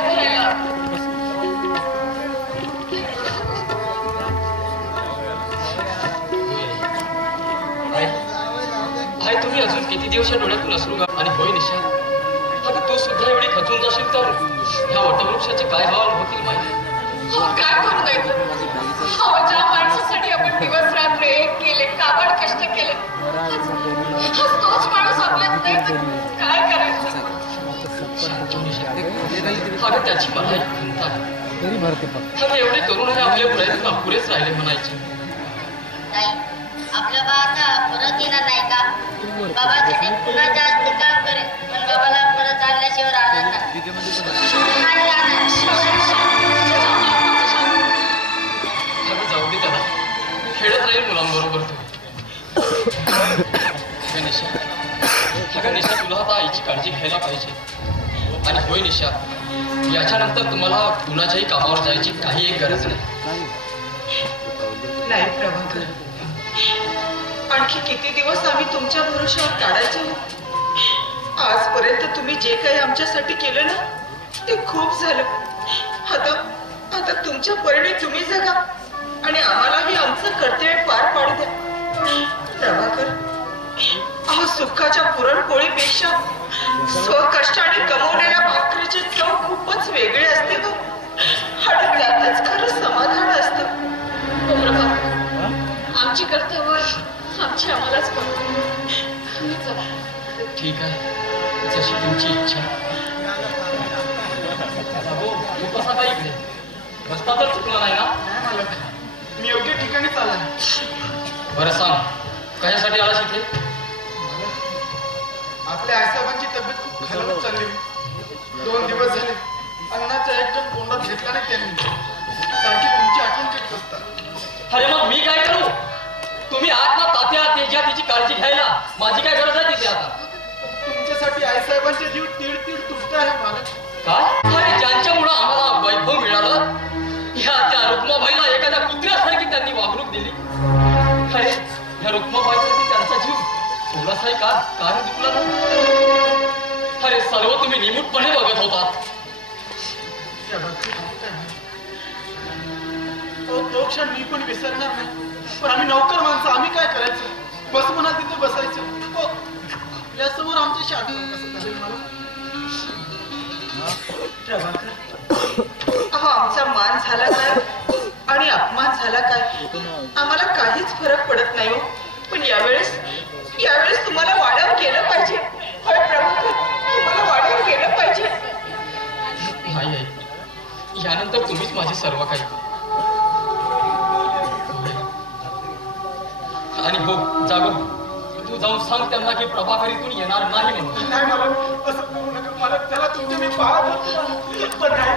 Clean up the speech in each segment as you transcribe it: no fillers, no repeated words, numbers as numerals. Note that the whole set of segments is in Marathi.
करायला. आई तुम्ही अजून किती दिवस डोळ्यातून असू का? आणि होय निशा, अगं तू सुद्धा एवढी खचून जाशील तर ह्या वटवृक्षाचे काय हाल होतील माहिती? काय करू नये ज्या माणसासाठी आपण दिवस रात्र एक केले, काबड कष्ट केले, तोच माणूस आपल्यात नाही तर काय करायचं? अगं त्याची मला एक खंत आहे. अगं एवढे करूनही आपले प्रयत्न अपुरेच राहिले म्हणायचे. आपला बा आता परत येणार नाही का? बाबाचे पुन्हा जास्त काम करेल, पण बाबाला परत आणल्याशिवाय राहणार नाही. जाऊ दे त्याला, खेळत राहील मुलांबरोबर तू. अगं निशा, तुला आता आईची काळजी घ्यायला पाहिजे. आणि होय निशा, याच्यानंतर तुम्हाला कुणाच्याही कामावर जायची काही एक गरज नाही. प्रभाकर, आणखी किती दिवस आम्ही तुमच्या भरोश्यावर काढायचो? आजपर्यंत तुम्ही जे काही आमच्यासाठी केलं ना, ते खूप झालं. आता तुमच्या परिणी तुम्ही जगा आणि आम्हालाही आमचं कर्तव्य पार पाडू द्या. प्रभाकर, सुखाच्या पुरणपोळीपेक्षा स्वकष्टाने कमवलेल्या भाकरीची चव खूपच वेगळी असते ग. आणि त्यातच खरं समाधान असतं. प्रभाकर, आमची कर्तव्य आमची आम्हालाच करू. ठीक आहे, जशी तुमची इच्छा. इकडे रस्ता तर चुकला नाही ना? मी योग्य ठिकाणी चालला. बरं सांग, कशासाठी आलास इथे? आपल्या आईसाहेबांची तब्येत खूप खालावत चालली. 2 दिवस झाले अन्नाचा एक टन तोंडात घेतला नाही त्यांनी. सारखी तुमची आठवण करीत असतात. अरे मग मी काय करू? तुम्ही आत ना तात्या तेजा तिची काळजी घ्यायला. माझी काय गरज आहे तिथे आता? तुमच्यासाठी आईसाहेबांचे जीव तीड तुटत आहे मालक. काय? अरे ज्यांच्यामुळे आम्हाला वैभव मिळालं, त्या रुक्माबाईला एखाद्या कुत्र्यासारखी त्यांनी वागणूक दिली. अरे ह्या रुक्माबाईसाठी त्यांचा जीव थोडासाही कारण चुकला नाही. अरे सर्व तुम्ही निमूटपणे बघत होता. तो क्षण मी पण विसरणार नाही. पण आम्ही नौकर माणसं, आम्ही काय करायचं? बस म्हणा तिथे बसायचं. आपल्या समोर आमच्याशी आठवण कसं झालं मला? प्रभाकर, आमचा मान झाला काय आणि अपमान झाला काय आम्हाला काहीच फरक पडत नाही हो. पण यावेळेस तुम्हाला वाड्यावर गेलं पाहिजे. होय प्रभाकर, तुम्हाला वाड्यावर गेलं पाहिजे. नाही आई, यानंतर तुम्हीच माझे सर्व काही. आणि हो जागो, तू जाऊन सांग त्यांना की प्रभाकर इथून येणार नाही म्हणून. नाही मला असं करू नका मालक. त्याला तुमच्या मी पाहत पण नाही.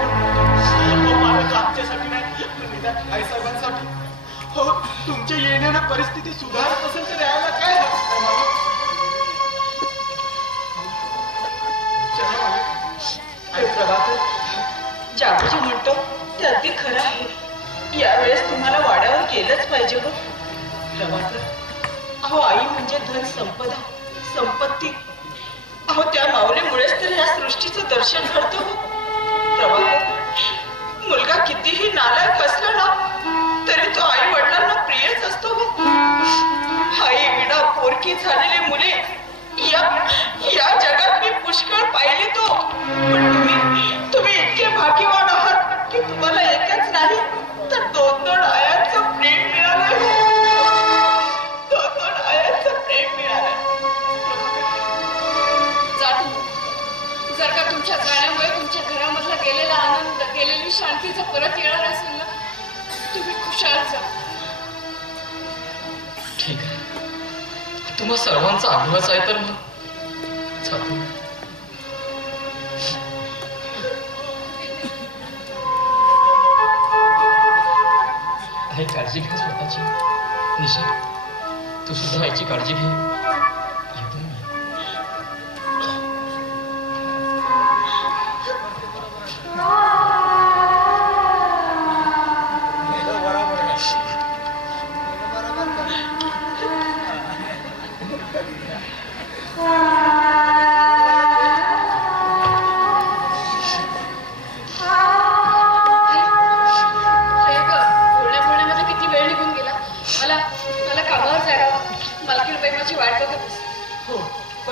मालक आमच्यासाठी नाही, आईसाहेबांसाठी. हो, तुमच्या येण्यानं परिस्थिती सुधारत असेल तर यायला काय प्रभाकर, जागोजी म्हणतो ते अगदी खरं आहे. यावेळेस तुम्हाला वाड्यावर गेलंच पाहिजे हो. प्रभाकर, आई म्हणजे धन संपदा, संपत्ती. त्या माऊलीमुळेच तर या सृष्टीचं दर्शन घडतं हो. प्रभाकर, मुलगा कितीही नालायक असला ना तरी तो आई वडिलांना प्रियच असतो हो. आई विना पोरकी झालेली मुले या जगात मी पुष्कळ पाहिले तो. पण तुम्ही इतके भाग्यवान आहात की तुम्हाला एकच नाही तर 2-2 आयांचं प्रेम मिळालं. 2-2 आयांचं प्रेम मिळालं. जर का तुमच्या जाण्यामुळे तुमच्या घरामधला गेलेला आनंद, गेलेली शांती जर परत येणार असेल ना, तुम्ही खुशाल जा. ठीक आहे, तुम्हा सर्वांचा आग्रहच आहे तर मग जातो. आई काळजी घ्या स्वतःची. निशा, तू सुद्धा आईची काळजी घे. येतो मी.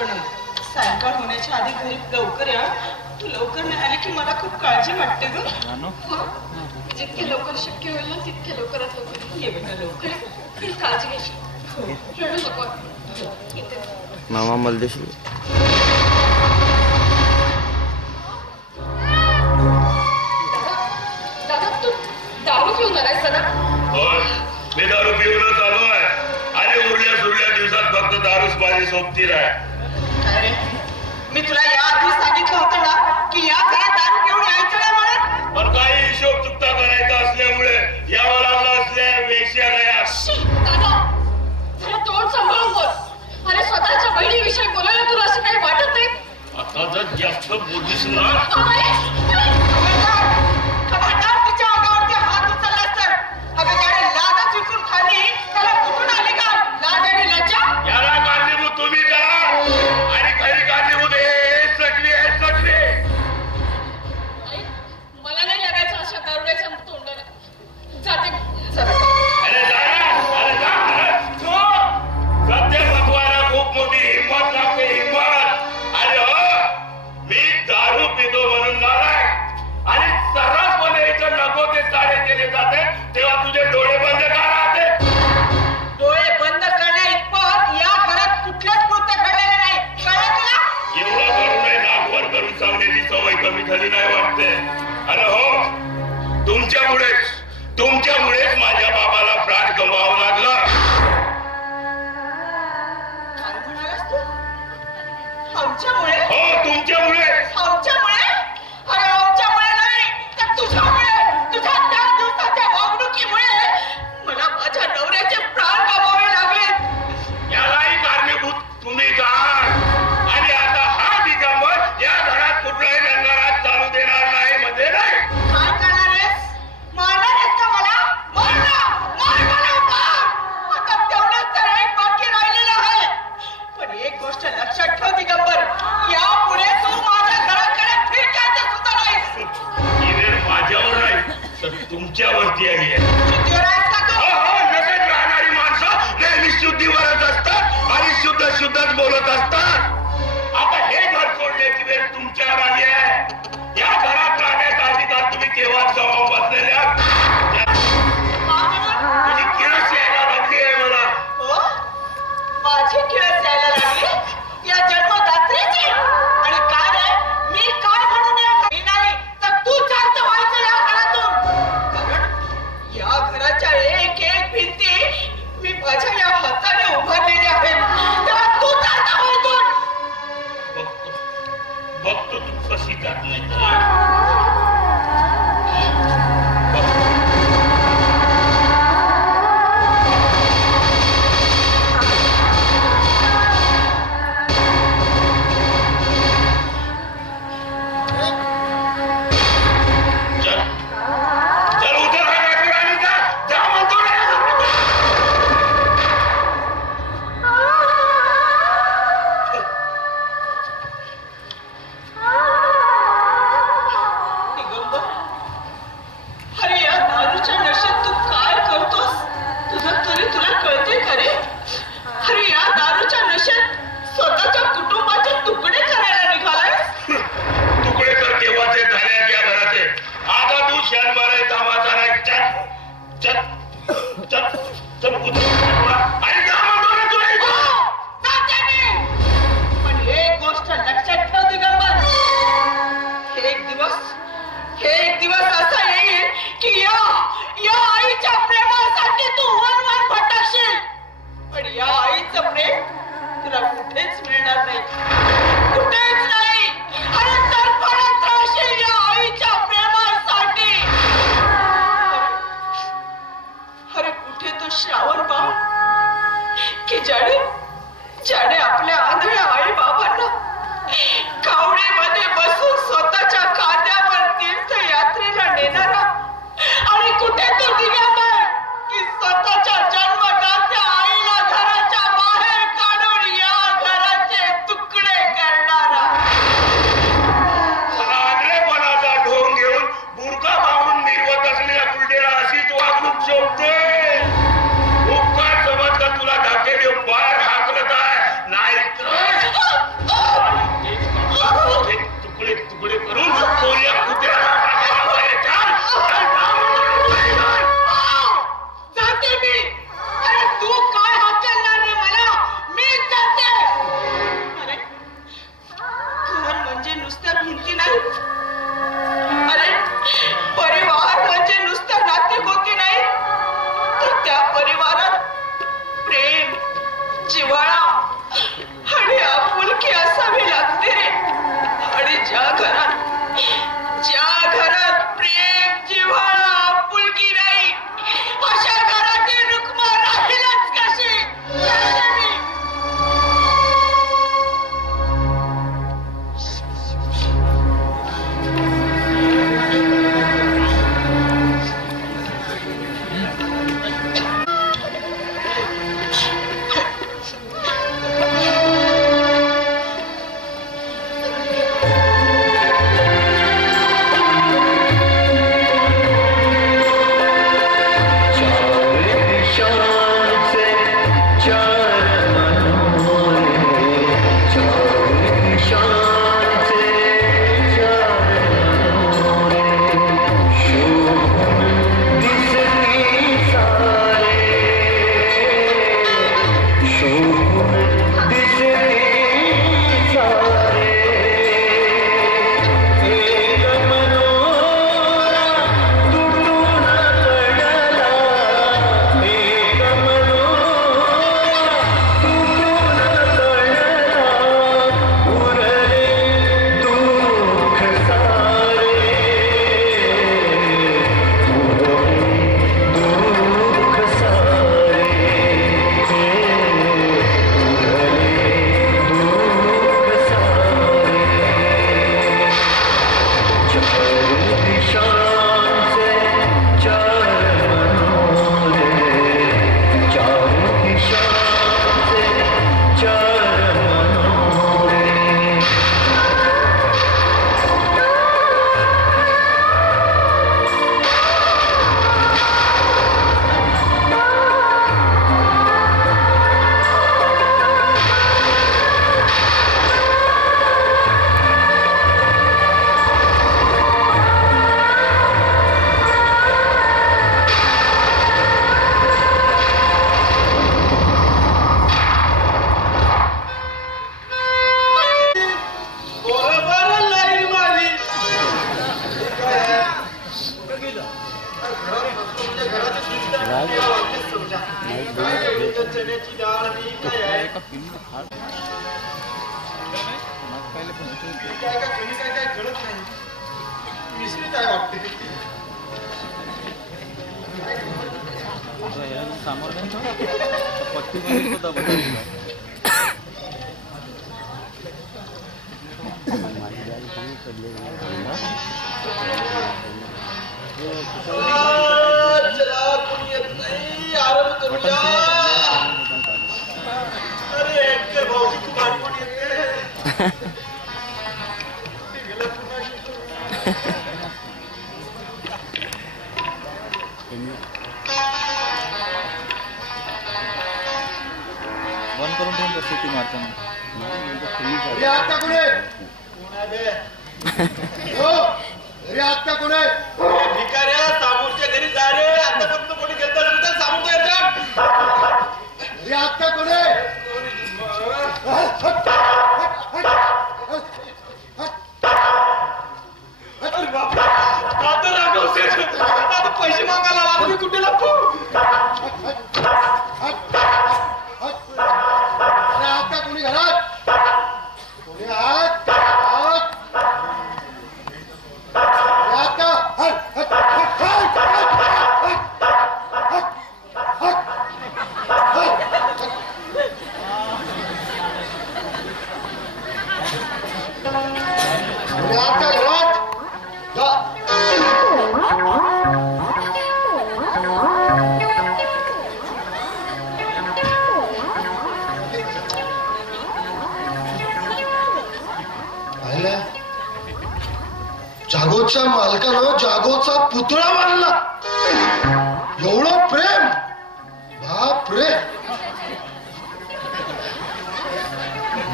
पण सायंकाळ होण्याच्या आधी घरी लवकर या. तू लवकर नाही आली की मला खूप काळजी वाटते ग. जितके लवकर शक्य होईल ना तितके लवकरात लवकर ये बेटा लवकर. काळजी घ्यायची. रडू नको. इथे मामा मलदेशी दादा तू दारू पिऊन आलायस दादा? होय, मी दारू पिऊनच आलो आहे. आणि उरल्या सुरल्या दिवसात फक्त दारूच माझी सोबती आहे. अरे मी तुला याआधी सांगितलं होतं ना की या घरात दारू घेऊन यायचं नाही म्हणून. पण काही हिशोब चुकता करायचा असल्यामुळे यावं लागलं असल्या वेश्या गया. दादा जरा तोंड सांभाळून बोल. अरे स्वतःच्या बहिणीविषयी बोलायला तुला असं काही वाटत नाही? आता जर जास्त बोललीस ना खबरदार तिच्या अंगावरती हात उचललास तर. अगं त्याने लाजच विकून खाल्ली त्याला कुठून आली का लाज आणि लज्जा? याला कारणीभूत तुम्ही का आणि खरी कारणीभूत हे सगळी आहे सगळी. अरे मला नाही लागायचं अशा दारुड्याच्या तोंडाला. जाते अरे जा ना, अरे जा, अरे तू. सत्य पटवायला खूप मोठी हिंमत लागते, हिंमत. अरे हो, मी दारू पितो म्हणून नालाय आणि सर्रासपणे इथं नको ते साडे केले जाते तेव्हा तुझे डोळे बंद का राहते? डोळे बंद करण्या इतपत या घरात कुठलंच कृत्य घडलेलं नाही. कळलं तुला? एवढं करू नये, नागवर करून सांगण्याची सवय कमी झाली नाही वाटते. अरे हो, तुमच्यामुळेच माझ्या बाबाला प्राण गमावं लागलं. काय म्हणालास तू? आमच्यामुळे? हो, तुमच्यामुळे. आमच्यामुळे? अरे आमच्यामुळे नाही तर तुझ्यामुळे. तुझ्या त्या दिवसाच्या वागणुकीमुळे मला माझ्या नवऱ्याचे प्राण गमावे लागले. यालाही कारणीभूत तुम्ही का? आणि आता हा दिगंबर या घरात कुठलाही रंगारात चालू देणार नाही म्हणजे नाही. काय करणार आहेस? मारणार आहेस का मला? मार ना! मार मला, मार! आता तेवढंच तर एक बाकी राहिलेलं आहे. पण एक गोष्ट लक्षात ठेव दिगंबर, यापुढे तू माझ्या घराकडे फिरकायचं सुद्धा नाहीस. ही वेळ माझ्यावर नाही तर तुमच्यावरती आली आहे. शुद्धीवर आहेस का तू? नशेत राहणारी माणसं नेहमी शुद्धीवरच असतात आणि शुद्धच बोलत असतात. आता हे घर सोडण्याची वेळ तुमच्यावर आली आहे. या घरात राहण्याचा अधिकार तुम्ही केव्हाच गमावून बसलेले आहात. तुझी किळस यायला लागली आहे मला. हो? माझी किळस यायला लागली या जन्मदात्रीची. आणि काय रे, मी काय म्हणून या घरी नाही तर तू शांत व्हायचं या घरातून. कारण काय का कमी काय कळत नाही. मिसळीत आहे वाटते. सामोर पत्ती चला कोणी येत नाही. आराम करूया. अरे इतके भाऊजी खूप आठवण येते. गेला पुन्हा बंद करून ठेवून तर शेती मारताना आता कोणी आत्ता कोण आहे? भिकाऱ्या सामोरच्या घरी जा रे. आतापर्यंत कोणी गेलं सामोरच्या घरी आत्ता कोण आहे? आता राघव सेठ आता पैसे मागायला लागले. कुठे लागतो? आता कोणी घरात? कोणी आत? जागोच्या मालकानं जागोचा पुतळा बांधला. एवढं प्रेम. बाप रे.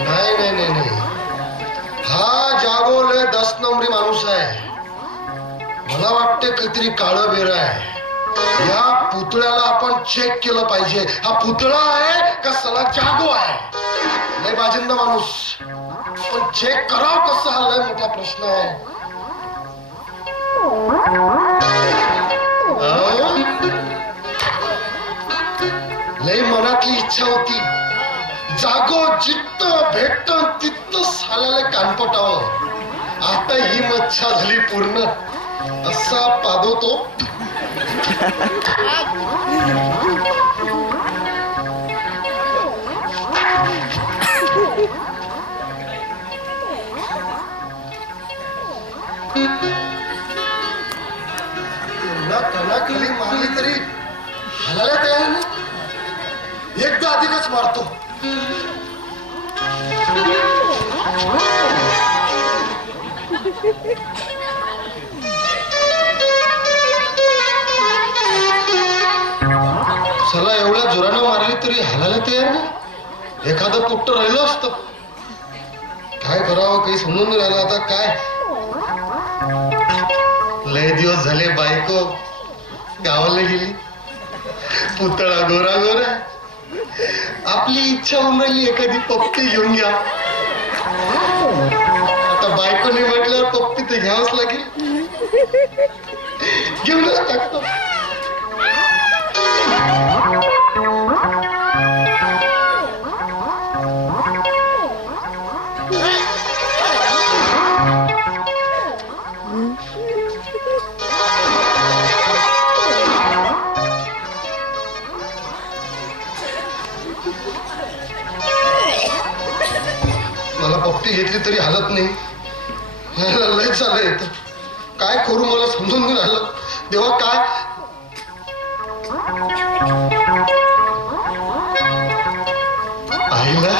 नाही हा जागो लय 10 नंबरी माणूस आहे. मला वाटते काहीतरी काळं बेर आहे. या पुतळ्याला आपण चेक केलं पाहिजे. हा पुतळा आहे का सला जागो आहे? लय बाजिंदा माणूस. पण चेक करावं कसं हा लय मोठा प्रश्न आहे. लय मनातली इच्छा होती जागो जित्त भेटत तित्त साल्याला कानपटावं. आता ही मच्छा झाली पूर्ण. असा पादवतो. खाली मारली तरी हलायला तयार नाही. एकदा अधिकच मारतो. चला एवढ्या जोरानं मारली तरी हलायला तयार नाही. एखादं पुट्ट राहिलं असतं. काय करावं काही समजून नाही राहिलं. आता काय लय दिवस झाले बायको गावाला गेली. पुतळा गोरा गोरा. आपली इच्छा होऊन राहिली एखादी पप्पी घेऊन घ्या. आता बायकोने म्हटल्यावर पप्पी तर घ्यावंच लागेल. घेऊनच टाकतो. मला पप्पी घेतली तरी हालत नाही. लय चालू येत. काय करू मला समजून नाही राहिलं. देवा काय आईला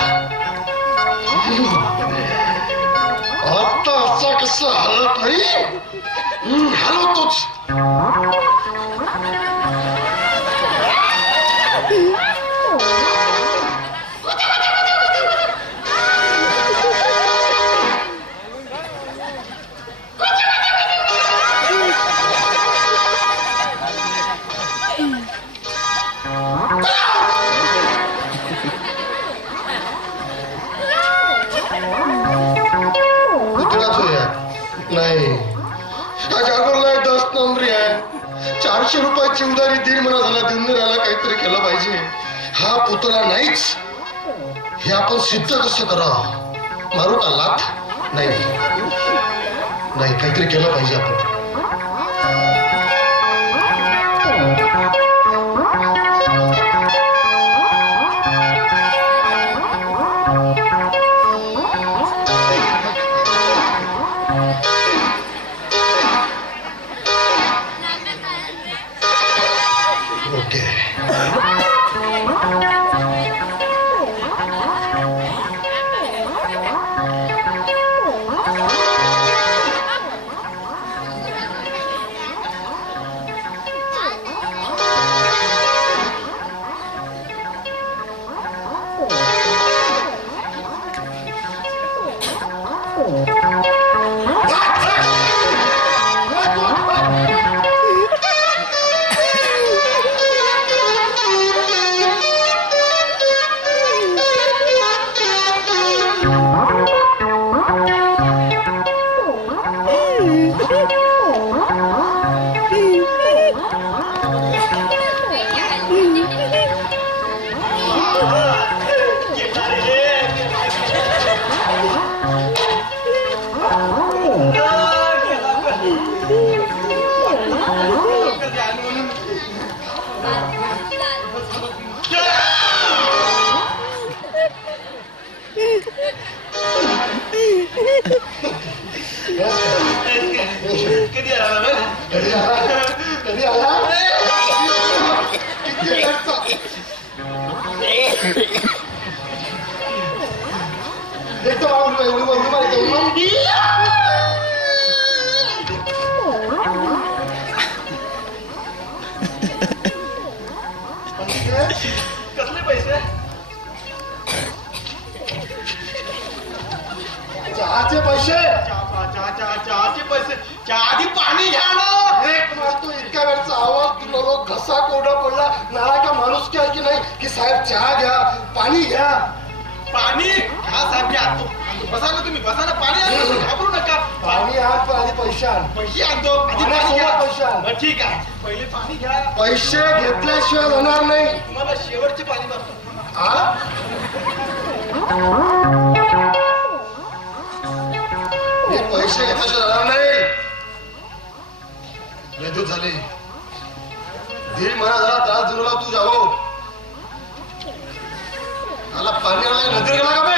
आता असा कसं हालत नाही. हलवतोच. नाही हा जागोरला 10 नंबरी आहे. 400 रुपयाची उधारी 1.5 महिना झाला देऊन राहिला. काहीतरी केलं पाहिजे. हा पुतळा नाहीच. हे आपण सिद्ध कसं करावं. मारू का लाथ? नाही नाही, काहीतरी केलं पाहिजे आपण. कसले पैसे? चहाचे पैसे? चहाचे पैसे? चहा आधी पाणी घ्या ना. एक मारतो इतक्या वेळचा आवाज तुला घसा कोरडा पडला. नाळा का माणूस काय की नाही की साहेब चहा घ्या, पाणी घ्या. पाणी घ्या साहेब, घ्या. बसा ना तुम्ही, बसा ना. पाणी आणतो, घाबरू नका. पाणी आण, पण आधी पैसे आण. पैसे आणतो, आधी पाणी घ्या. पैसे आण. ठीक आहे, पहिले पाणी घ्या. पैसे घेतल्याशिवाय होणार नाही. तुम्हाला शेवटचे पाणी बघतो. पैसे घेतल्याशिवाय होणार नाही. लय झाले, दीड महिना झाला त्रास दिला तू जावो. मला पाणी आला नजर गेला का बे?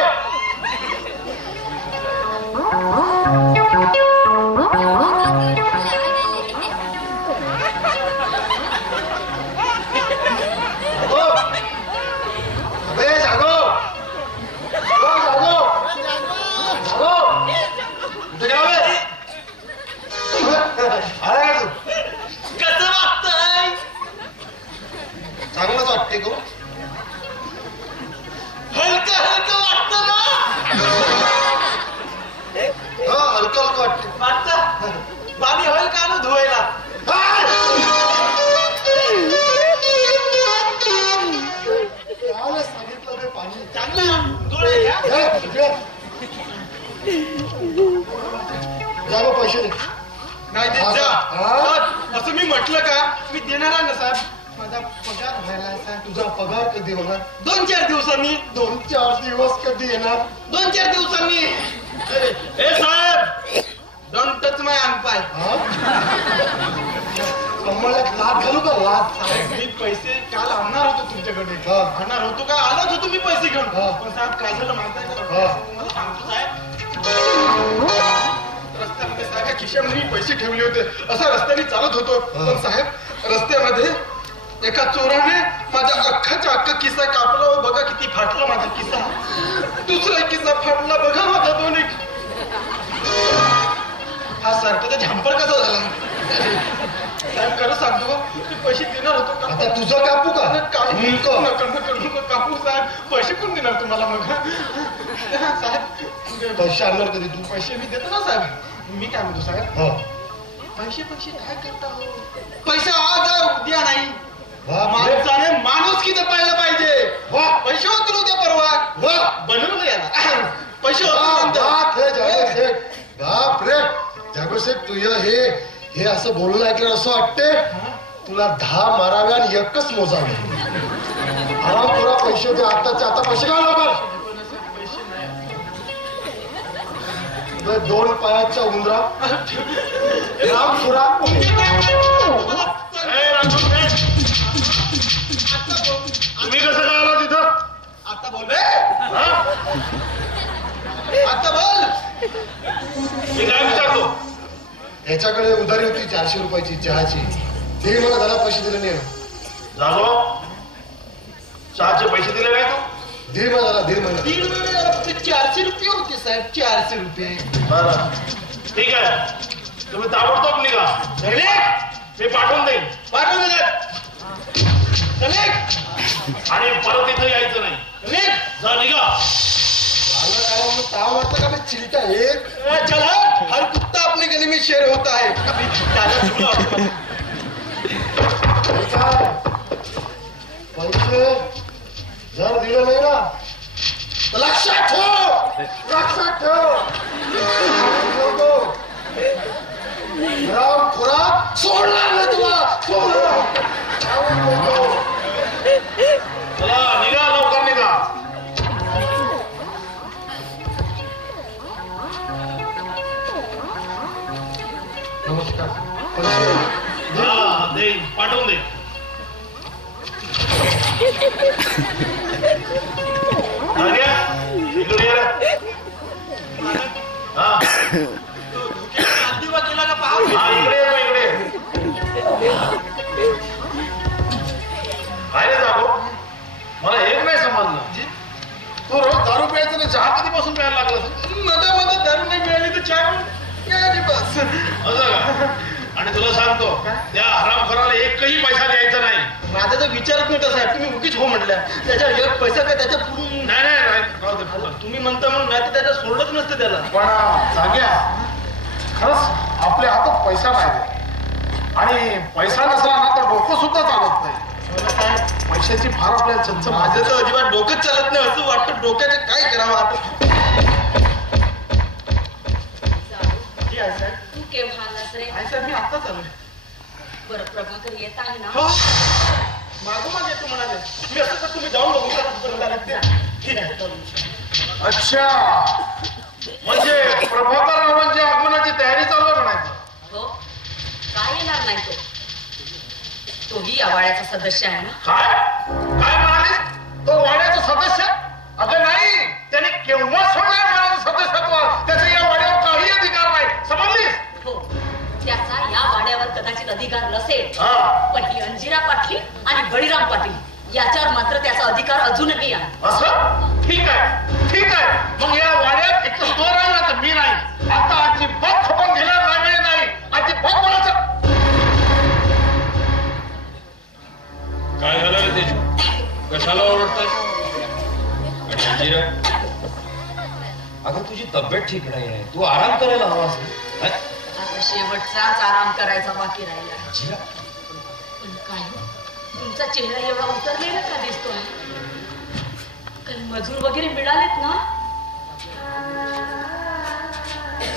चांगलंच वाटते गो. हलकं हलकं वाटतं ना. हा, हलकं हलकं वाटतं. पाणी होईल का ना धुवायला? सांगितलं ते पाणी चांगलं डोळे घ्या. जा गो, पैसे दे. नाही देत जा. असं मी म्हटलं का? मी देणार आहे ना साहेब. माझा पगार व्हायला साहेब. तुझा पगार कधी होणार? 2-4 दिवसांनी. 2-4 दिवस कधी येणार? 2-4 दिवसांनी. ए साहेब, डोंट टच माय अनपाय. कमळात लाच घालू का? लाच. साहेब, मी पैसे काल आणणार होतो तुमच्याकडे. आणणार होतो का? आलोच होतो मी पैसे घेऊन. पण साहेब काय झालं माहिती आहे का? मला सांगतो साहेब, रस्त्यामध्ये साहेब खिशामध्ये मी पैसे ठेवले होते. असा रस्त्याने चालत होतो. पण साहेब रस्त्यामध्ये एका चोराने माझा अख्खाचा अख्खा किस्सा कापला. व बघा किती फाटला माझा किस्सा. दुसरा किस्सा फाटला बघा माझा दोन्ही. हा सारखा झंपर कसा झाला? साहेब खरं सांगतो, ते पैसे देणार होतो का? आता तुझं कापू का? काही कापू साहेब. पैसे कोण देणार तुम्हाला मग? साहेब पैसे आणणार कधी तू? पैसे मी देतो ना साहेब. मी काय म्हणतो साहेब, पैसे काय करता हो? पैसे आज उद्या नाही. माणसाने माणूस किती पाहिलं पाहिजे. पैसे होतील उद्या परवा. बनवलं याला पैसे होते. बापरे जागोसेठ, तू हे असं बोलून ऐकलं असं वाटते तुला 10 मारावे आणि एकच मोजावे. आराम करा, पैसे दे. आता पैसे काय लवकर 2 पायाचा उंदरा रामखुरा. तुम्ही कसं काय आला तिथं? आता बोल रे. आता बोल. मी काय विचारतो? याच्याकडे उधारी होती 400 रुपयाची चहाची. ते मला त्याला पैसे दिले नाही. जाधव, चहाचे पैसे दिले नाही तू? 1.5 महिना. 3 महिने झाला. फक्त 400 रुपये होते साहेब. 400 रुपये. बरं, ठीक आहे. तुम्ही ताबडतोब निघा. मी पाठवून देईन. पाठवून दे. आणि परत इथं यायचं नाही. जा, निघा. मला काय म्हणून ताव वाटतं का मी चिलटा एक. चला, हर कुत्ता अपने गली में शेर होता है. पैसे जर दिले नाही ना तर लक्षात ठेव. रामखुरा सोडणार नाही तुला. चला, निघा, लवकर निघा. नमस्कार. पैसे हा, देईन, पाठवून देईन. नार्या, इकडे ये रे. हा, गेला का पहा. हा, इकडे ये, इकडे. काय रे जागो, मला एक नाही समजलं. तू रोज दारू प्यायचं ना, चहा कधीपासून प्यायला लागला? मध्ये दारू नाही मिळाली तर चहा प्यायची बस. असं का? आणि तुला सांगतो, त्या हरामखोराला एकही पैसा द्यायचा नाही. माझा तर विचारच नव्हता साहेब. तुम्ही उगीच हो म्हटल्या. त्याच्या एक पैसा काय त्याच्या नाही नाही नाही, राहू दे, राहू दे. तुम्ही म्हणता म्हणून नाही तर त्याच्या सोडलंच नसतं त्याला. पण जाग्या, खरंच आपल्या हातात पैसा नाही आणि पैसा नसला ना तर डोकं सुद्धा चालत नाही. पैशाची फार आपल्याला चमचम. माझं तर अजिबात डोकंच चालत नाही. असं वाटतं डोक्याचं काय करावं आता. जी आहे साहेब. तू केव्हा आलास रे? आहे साहेब, मी आत्ताच आलोय. बरं, प्रभाकर येत आहे ना? हो, मागोमाग येतो म्हणाले. मी असं तर तुम्ही जाऊन बघू शकता. ठीक आहे. अच्छा, म्हणजे प्रभाकर रावांच्या आगमनाची तयारी चालू आहे म्हणायचं. हो, काय येणार नाही तो? तोही या वाड्याचा सदस्य आहे ना? काय काय म्हणाले? तो वाड्याचा सदस्य? अगं नाही, त्याने केव्हा सोडलाय वाड्याचं सदस्यत्व. त्याचा या वाड्यावर काही अधिकार नाही, समजलीस? हो, त्याचा या वाड्यावर कदाचित अधिकार नसेल, हा, पण ही अंजिरा पाटील आणि बळीराम पाटील याच्यावर मात्र त्याचा अधिकार अजूनही आहे. असं? ठीक आहे, ठीक आहे. मग या वाड्यात एक तो राहिला तर मी नाही. आता अजिबात खपन घेणार नाही. अजिबात बोलायचं. काय झालं रे तेजू? कशाला ओरडतोय? आणि अंजिरा, अगं तुझी तब्येत ठीक नाही आहे. तू आराम करायला हवास. आता शेवटचाच आराम करायचा बाकी राहिला. अंजिरा, पण काय हो, तुमचा चेहरा एवढा उतरलेला का दिसतोय? काही मजूर वगैरे मिळालेत ना?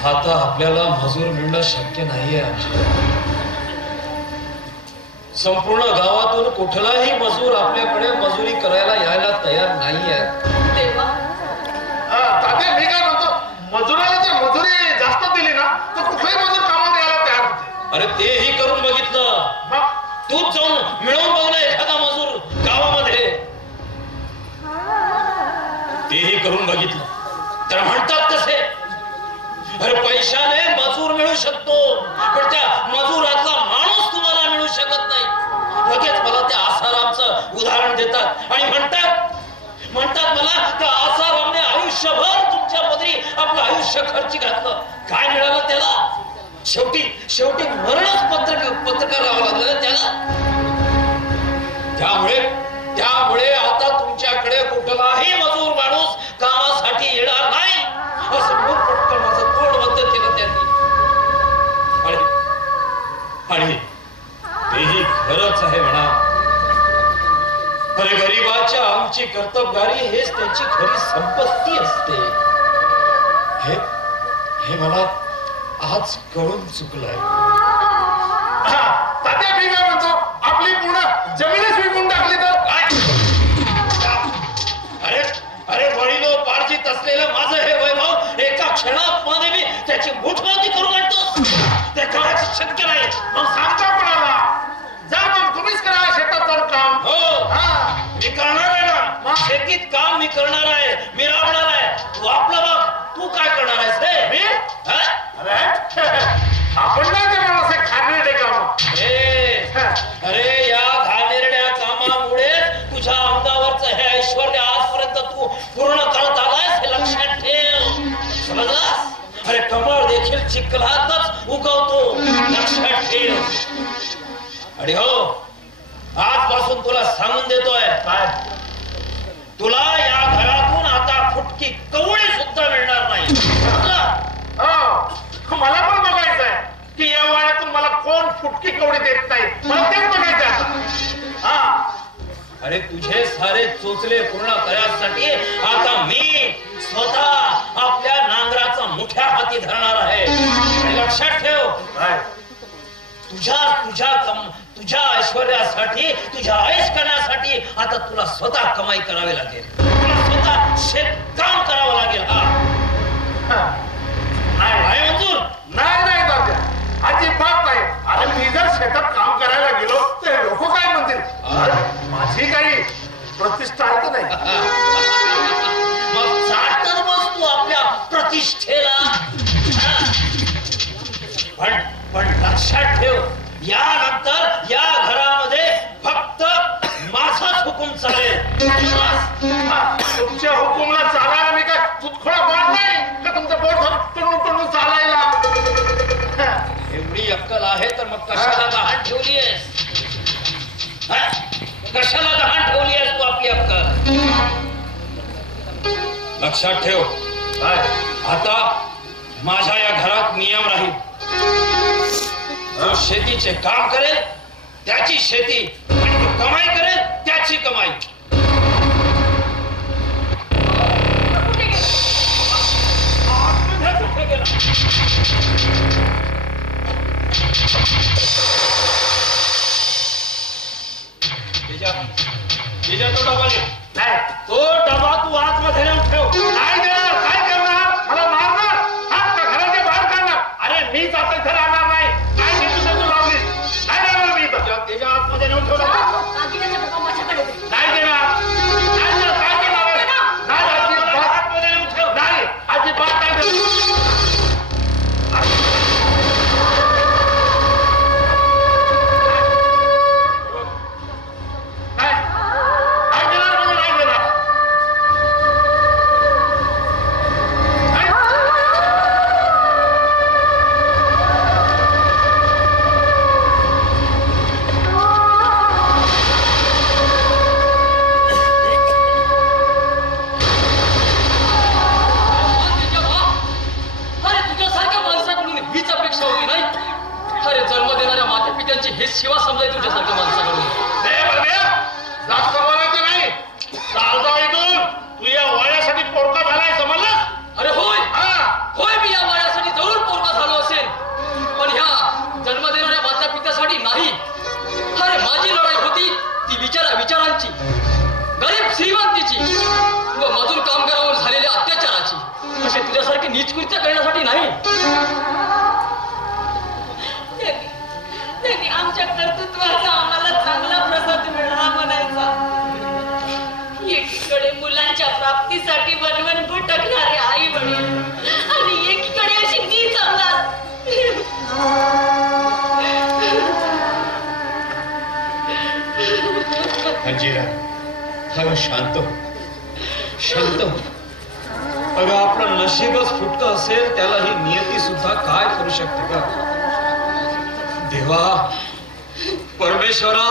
आता आपल्याला मजूर मिळणं शक्य नाहीये अंजिरा. संपूर्ण गावातून कुठलाही मजूर आपल्याकडे मजुरी करायला यायला तयार नाहीये. तेव्हा तात्या, मी काय म्हणतो, मजुराला जर मजुरी जास्त दिली ना तर कुठलाही मजूर कामावर यायला तयार होते. अरे तेही करून बघितलं. मग तूच जाऊन मिळवून बघ ना एखादा मजूर गावामध्ये. तेही करून बघितलं तर म्हणतात तसे. अरे पैशाने मजूर मिळू शकतो, पण त्या मजुरातला माणूस तुम्हाला मिळू शकत नाही. लगेच मला त्या आसारामचं उदाहरण देतात आणि म्हणतात मला त्या आसारामने आयुष्यभर तुमच्या पदरी आपलं आयुष्य खर्ची घातलं. काय मिळालं त्याला? शेवटी मरणच पत्रकारावं लागलं त्याला. त्यामुळे आता तुमच्याकडे कुठलाही मजूर माणूस कामासाठी येणार नाही असं पटकन माझं तोड बंद केलं त्यांनी. आणि तेही खरंच आहे म्हणा. अरे गरीबाच्या आमची कर्तबगारी हेच त्यांची खरी संपत्ती असते. हे मला आज कळून चुकलंय. तात्या, मी काय म्हणतो, आपली पूर्ण जमीनच विकून टाकली तर? अरे वडिलो पार्जित असलेलं माझं हे वैभव एका क्षणात मध्ये मी मग सांगता कोणाला? जा मग तुम्हीच करा शेतात जाऊन काम. हो मी करणार आहे ना. शेतीत काम मी करणार आहे, मी राबणार आहे. तू आपलं बघ, तू काय करणार आहेस रे? मी आपण नाही करणार असे खाणेरडे काम. अरे या घाणेरड्या कामामुळे तुझ्या अंगावरचं हे ऐश्वर्य आजपर्यंत तू पूर्ण करत आलायस हे लक्षात ठेव. समजलास? अरे कमळ देखील चिखलातच उगवतो, लक्षात ठेव. आणि हो आजपासून तुला सांगून देतोय काय, तुला या घरातून आता फुटकी कवळी सुद्धा मिळणार नाही. मला पण बघायचंय की या वयातून मला कोण फुटकी कवडी देत नाही. मला तेच बघायचं आता. अरे तुझे सारे चोचले पूर्ण करण्यासाठी आता मी स्वतः आपल्या नांगराचा मोठ्या हाती धरणार आहे. आणि लक्षात ठेव तुझ्या ऐश्वर्यासाठी, तुझ्या आयुष करण्यासाठी आता तुला स्वतः कमाई करावी लागेल. तुला स्वतः शेतकाम करावं लागेल. नाही मंजूर नाही दादा, अजिबात नाही. अरे मी जर शेतात काम करायला गेलो तर लोक काय म्हणतील? माझी काही प्रतिष्ठा आहे तर नाही. मग चाटत बस तू आपल्या प्रतिष्ठेला. पण लक्षात ठेव, यानंतर या घरामध्ये फक्त माझाच हुकूम चालेल. तुमच्या हुकुमला चालायला मी काय तुटखोडा बोट नाही का? तुमचं बोट टुणून चालायला एवढी अक्कल आहे तर मग कशाला गहाण ठेवली आहेस? कशाला गहाण ठेवली आहेस तू आपली अक्कल? लक्षात ठेव, आता माझ्या या घरात नियम राहील. जो शेतीचे काम करेल त्याची शेती, आणि जो कमाई करेल त्याची कमाई. तो डबा नाही, तो डबा तू आतमध्ये नेऊन ठेव. नाही देणार. काय करणार? मला मारणार? घराच्या बाहेर काढणार? अरे मीच आता इथे राहणार नाही. काय घेतो तू लावलीस? नाही देणार मी इथं. त्याच्या आतमध्ये नेऊन ठेव. नाही देणार. नाही देणार. काय देणार? नाही अजिबात आतमध्ये नेऊन ठेव. नाही अजिबात नाही देणार. हे शिवा समजाय तुझ्यासारख्या माणसाकडून. जास्त बोलायचं नाही. चालता इथून. तू या वयासाठी पोरका झालाय, समजलं? अरे होय होय, मी या वयासाठी जरूर पोरका झालो असेल, पण ह्या जन्म देणाऱ्या माता पित्यासाठी नाही. अरे माझी लढाई होती ती विचारांची, गरीब श्रीमंतीची व मजूर कामगारावर झालेल्या अत्याचाराची. असे तुझ्यासारखी नीच कृत्य करण्यासाठी नाही. आमच्या कर्तृत्वाचा आम्हाला चांगला प्रसाद मिळाला म्हणायचा. एकीकडे मुलांच्या प्राप्तीसाठी वनवन भटकणारे आई वडील, आणि एकीकडे अशी नीच अंगात. अंजिरा, अगं शांत हो. अगं आपलं नशीबच फुटकं असेल, त्याला ही नियती सुद्धा काय करू शकते का? देवा, परमेश्वरा,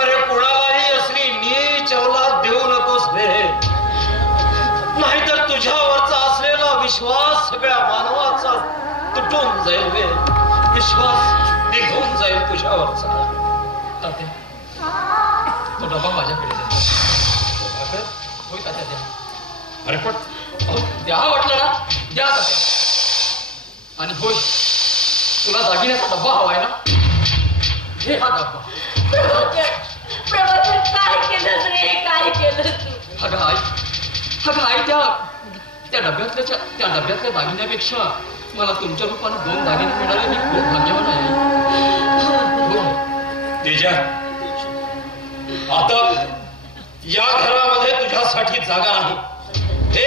अरे कुणालाही असली नीच अवलाद देऊ नकोस रे. नाहीतर तुझ्यावरचा असलेला विश्वास सगळ्या मानवाचा तुटून जाईल रे. विश्वास निघून जाईल तुझ्यावरचा. तात्या, तो डबा माझ्याकडे द्या. होय तात्या, द्या. अरे पण द्या वाटलं ना, द्या तात्या. आणि होय, तुला दागिन्याचा डब्बा हवाय ना, हे हा डब्बा. काय केलं रे, काय केलं तू? अगं आई, त्या डब्यातल्या दागिन्यापेक्षा मला तुमच्या रूपाने 2 दागिने मिळाले, मी खूप भाग्यवान आहे. तेजा, आता या घरामध्ये तुझ्यासाठी जागा नाही. हे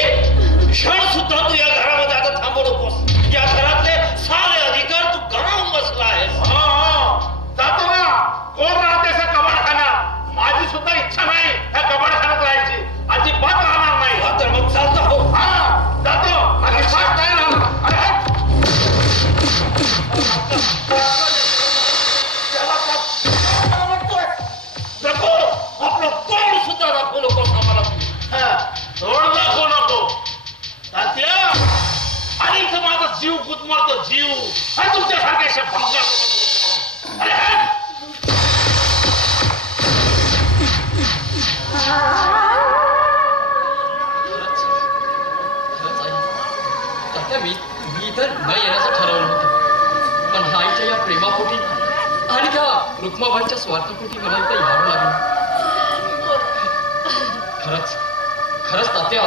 क्षण सुद्धा तू या घरामध्ये आता थांबू नकोस. या घरातले सारे अधिकार तू गमावून बसला आहेस. जातो ना. कोण राहते कबाडखाना? माझी सुद्धा इच्छा नाही त्या कबाडखान्यात राहायची. अजिबात राहणार नाही. तर मग चालतो. हो जातो. अजिबात नाही राहणार. नको, आपलं तोंड सुद्धा दाखवू नको आम्हाला. तोड दाखवू नको. तात्या, आणि इथं माझा जीव गुदमरतो. जीव हा तुमच्यासारखे मी इथं न येण्याचं ठरवलं होतं, पण आईच्या या प्रेमापोटी आणि त्या रुक्माबाईच्या स्वार्थापोटी मला इथं यावं लागलं. खरंच तात्या,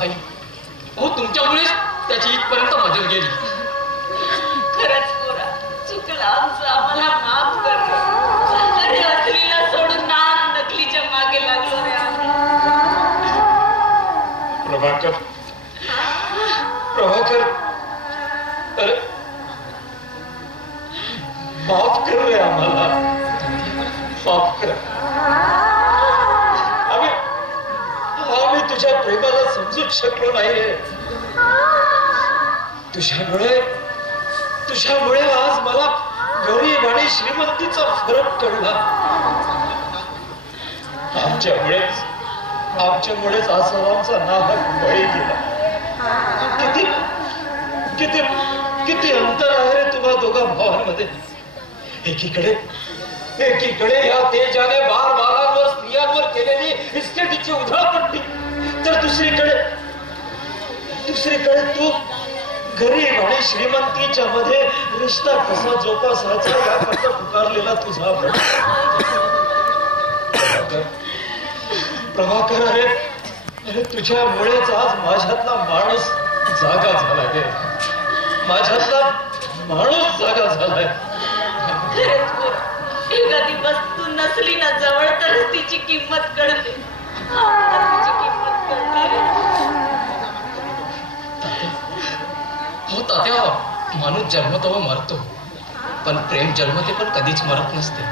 आई, हो तुमच्यामुळेच त्याची इथपर्यंत मदत गेली. खरंच पोरा, चुकलं आमचं, आम्हाला माफ कर. अरे असलीला सोडून नाक नकलीच्या मागे लागलो रे आम्ही. प्रभाकर, अरे माफ कर रे आम्हाला. माफ कर. आम्ही तुझ्या प्रेमाला समजूच शकलो नाही. तुझ्यामुळे आज मला गरीब आणि श्रीमंतीचा फरक कळला. आमच्यामुळेच आज आमचा नाहक बळी गेला. किती अंतर आहे रे तुम्हा दोघा भावांमध्ये. एकीकडे या तेजाने बाळांवर स्त्रियांवर केलेली इस्टेटीची उधळपट्टी, तर दुसरीकडे तू गरीब आणि श्रीमंतीच्या मध्ये रिश्ता कसा जोपासायचा याकरता पुकारलेला तुझा प्रभाकर. अरे तुझ्यामुळेच आज माझ्यातला माणूस जागा झालाय रे. माझ्यातला माणूस जागा झालाय. एखादी वस्तू नसली ना जवळ तरच तिची किंमत कळते. तिची किंमत कळते. हो तात्या, माणूस जन्मतो व मरतो, पण प्रेम जन्मते पण कधीच मरत नसते.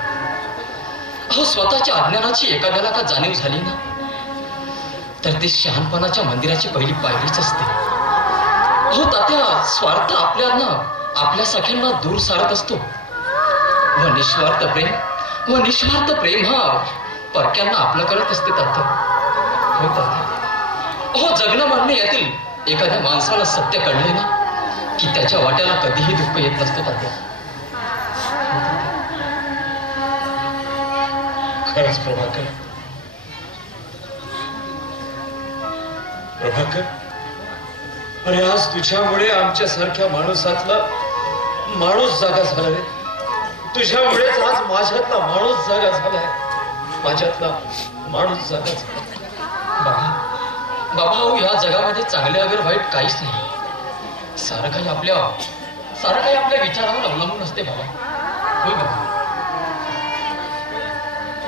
अहो, स्वतःच्या अज्ञानाची एखाद्याला का जाणीव झाली ना, तर ती शहाणपणाच्या मंदिराची पहिली पायरीच असते. हो तात्या, स्वार्थ आपल्या सख्यांना दूर सारत असतो, व निस्वार्थ प्रेम हा परक्यांना आपलं करत असते तात्या. हो तात्या, हो जगणं मान्य यातील एखाद्या माणसाला सत्य कळले ना, की त्याच्या वाट्याला कधीही दुःख येत नसतं तात्या. खरंच प्रभाकर, अरे आज तुझ्यामुळे आमच्यासारख्या माणूसातला माणूस जागा झाला रे. तुझ्यामुळेच आज माझ्यातला माणूस जागा झालाय. माझ्यातला माणूस जागा झाला. बाबा हो, या जगामध्ये चांगले अगर वाईट काहीच नाही. सारं काही आपल्या विचारावर अवलंबून असते बाबा. होय बाबा.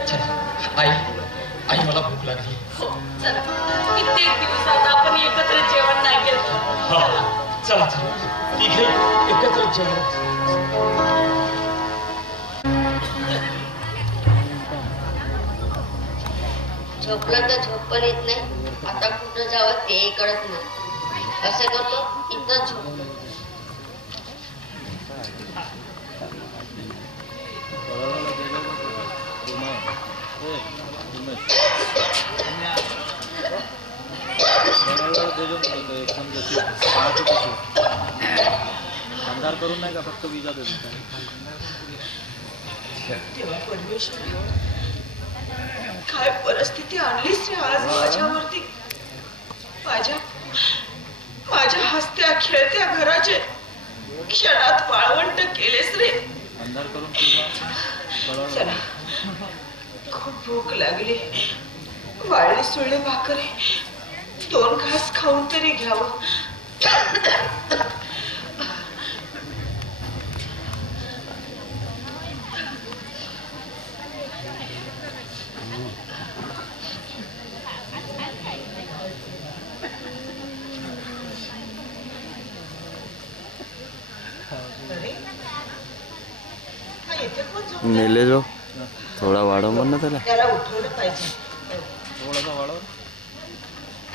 चला आई, मला भूक लागली. हो चला, कित्येक दिवसात आपण एकत्र जेवण नाही केलं. चला तिघे एकत्र जेवण. झोपलं तर झोप पण येत नाही. आता कुठं जावं ते कळत नाही. असं करतो, इथं झोपतो. अंधार करून नाही का, फक्त विजा देतो. तेव्हा परमेश्वर, काय परिस्थिती आणलीस रे आज माझ्यावरती. माझ्या हसत्या खेळत्या घराचे क्षणात वाळवंट केलेस रे. अंधार करून चला, खूप भूक लागली. वाळली सुळली भाकरी 2 घास खाऊन तरी घ्यावं. अरे हा इथे कोण झोपला? नेले जो थोडा वाढव म्हण ना त्याला. त्याला उठवलं पाहिजे. थोडासा वाढव.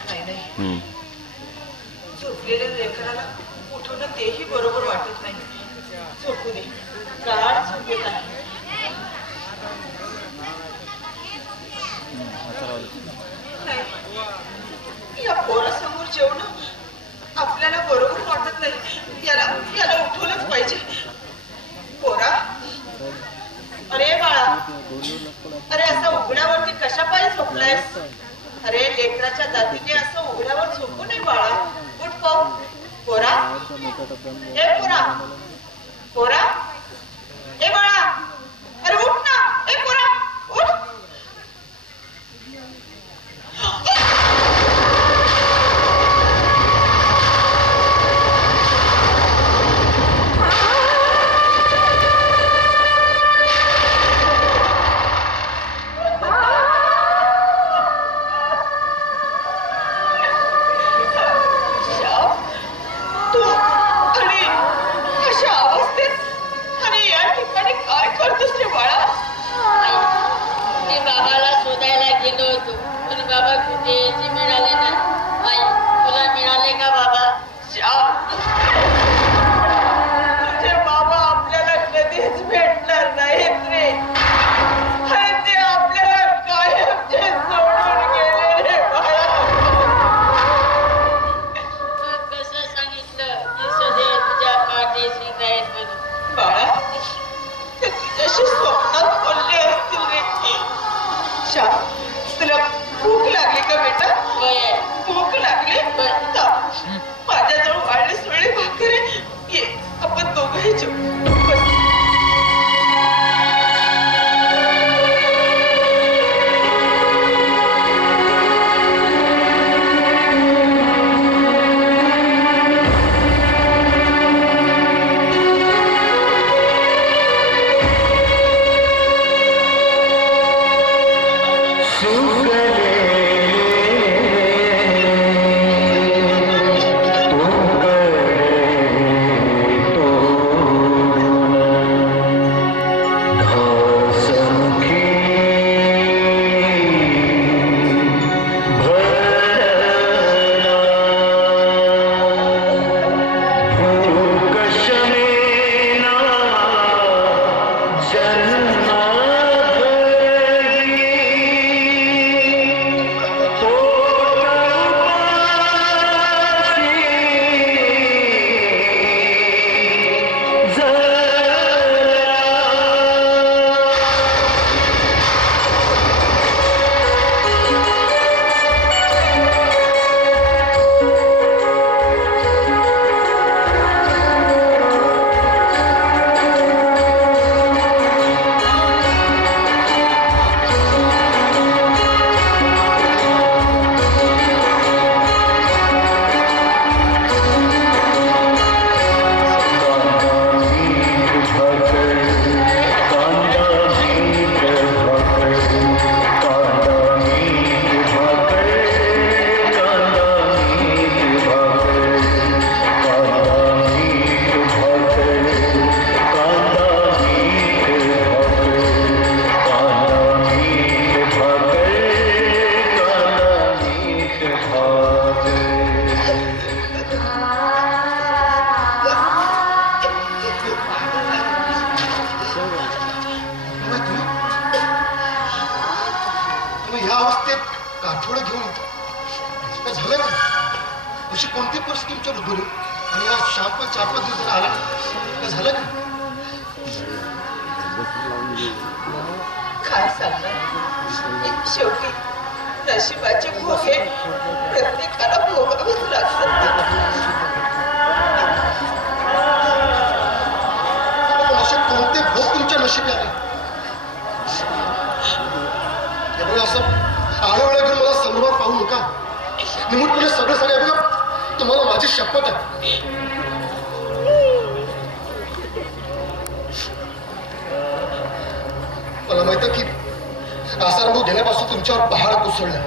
नाही नाही, झोपलेल्या लेकराला उठवणं तेही बरोबर वाटत नाही. झोपू दे, गाढ झोप येत आहे. नाही, या पोरासमोर जेवणं आपल्याला बरोबर वाटत नाही. याला उठवलंच पाहिजे. पोरा, अरे बाळा, अरे असं उघड्यावरती कशा पायी झोपलायस? अरे लेकराच्या जातीने असं उघड्यावर झोपू नये बाळा. उठ पाहू. पोरा, ए पोरा, पोरा, ए बाळा, अरे उठ ना. ए पोरा, उठ. माझ्याजवळ वाढले सोळे भाकरी ये, आपण दोघंही जेवू. काय सांगणार, शेवटी नशिबाचे भोग हे प्रत्येकाला भोगावेच लागतात. असे कोणते भोग तुमच्या नशिबी आले? असं आळवळ घेऊन मला समोर पाहू नका. निमूटपणे सगळं सगळं बघा, तुम्हाला माझी शपथ आहे. मला माहित की असा अनुभव घेण्यापासून तुमच्यावर पहाड कोसळला.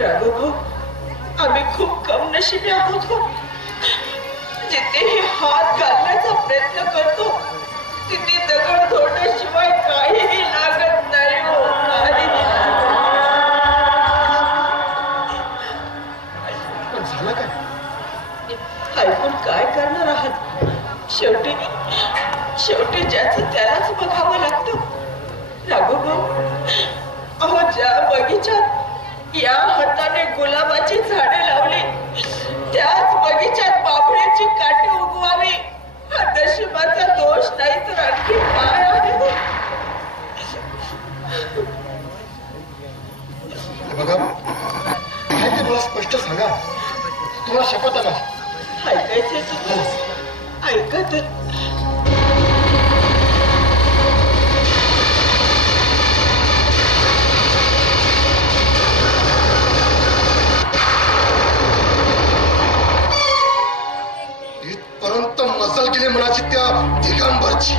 राघव भाऊ, आम्ही खूप कम नशिबी आहोत. जिथे हे हात घाल प्रयत्न करतो तिथे दगड तोडण्याशिवाय काहीही लागत नाही हो, काहीही लागत. पण झालं काय? ऐकून काय करणार आहात? शेवटी ज्याचं त्यालाच बघावं लागतं. राघोभाऊ, अहो ज्या बगीच्यात या हाताने गुलाबाची झाडे लावली त्याच बगीच्यात बाभळ्याची काठी उगवावी हा नशिबाचा दोष नाही तर आणखी काय आहे? बघा काय ते मला स्पष्ट सांगा. तुम्हाला शपथ आहे माझी. ऐकायचंय तुम्हाला? ऐका तर. इथपर्यंत मजल गेली मनाची त्या दिगंबरची.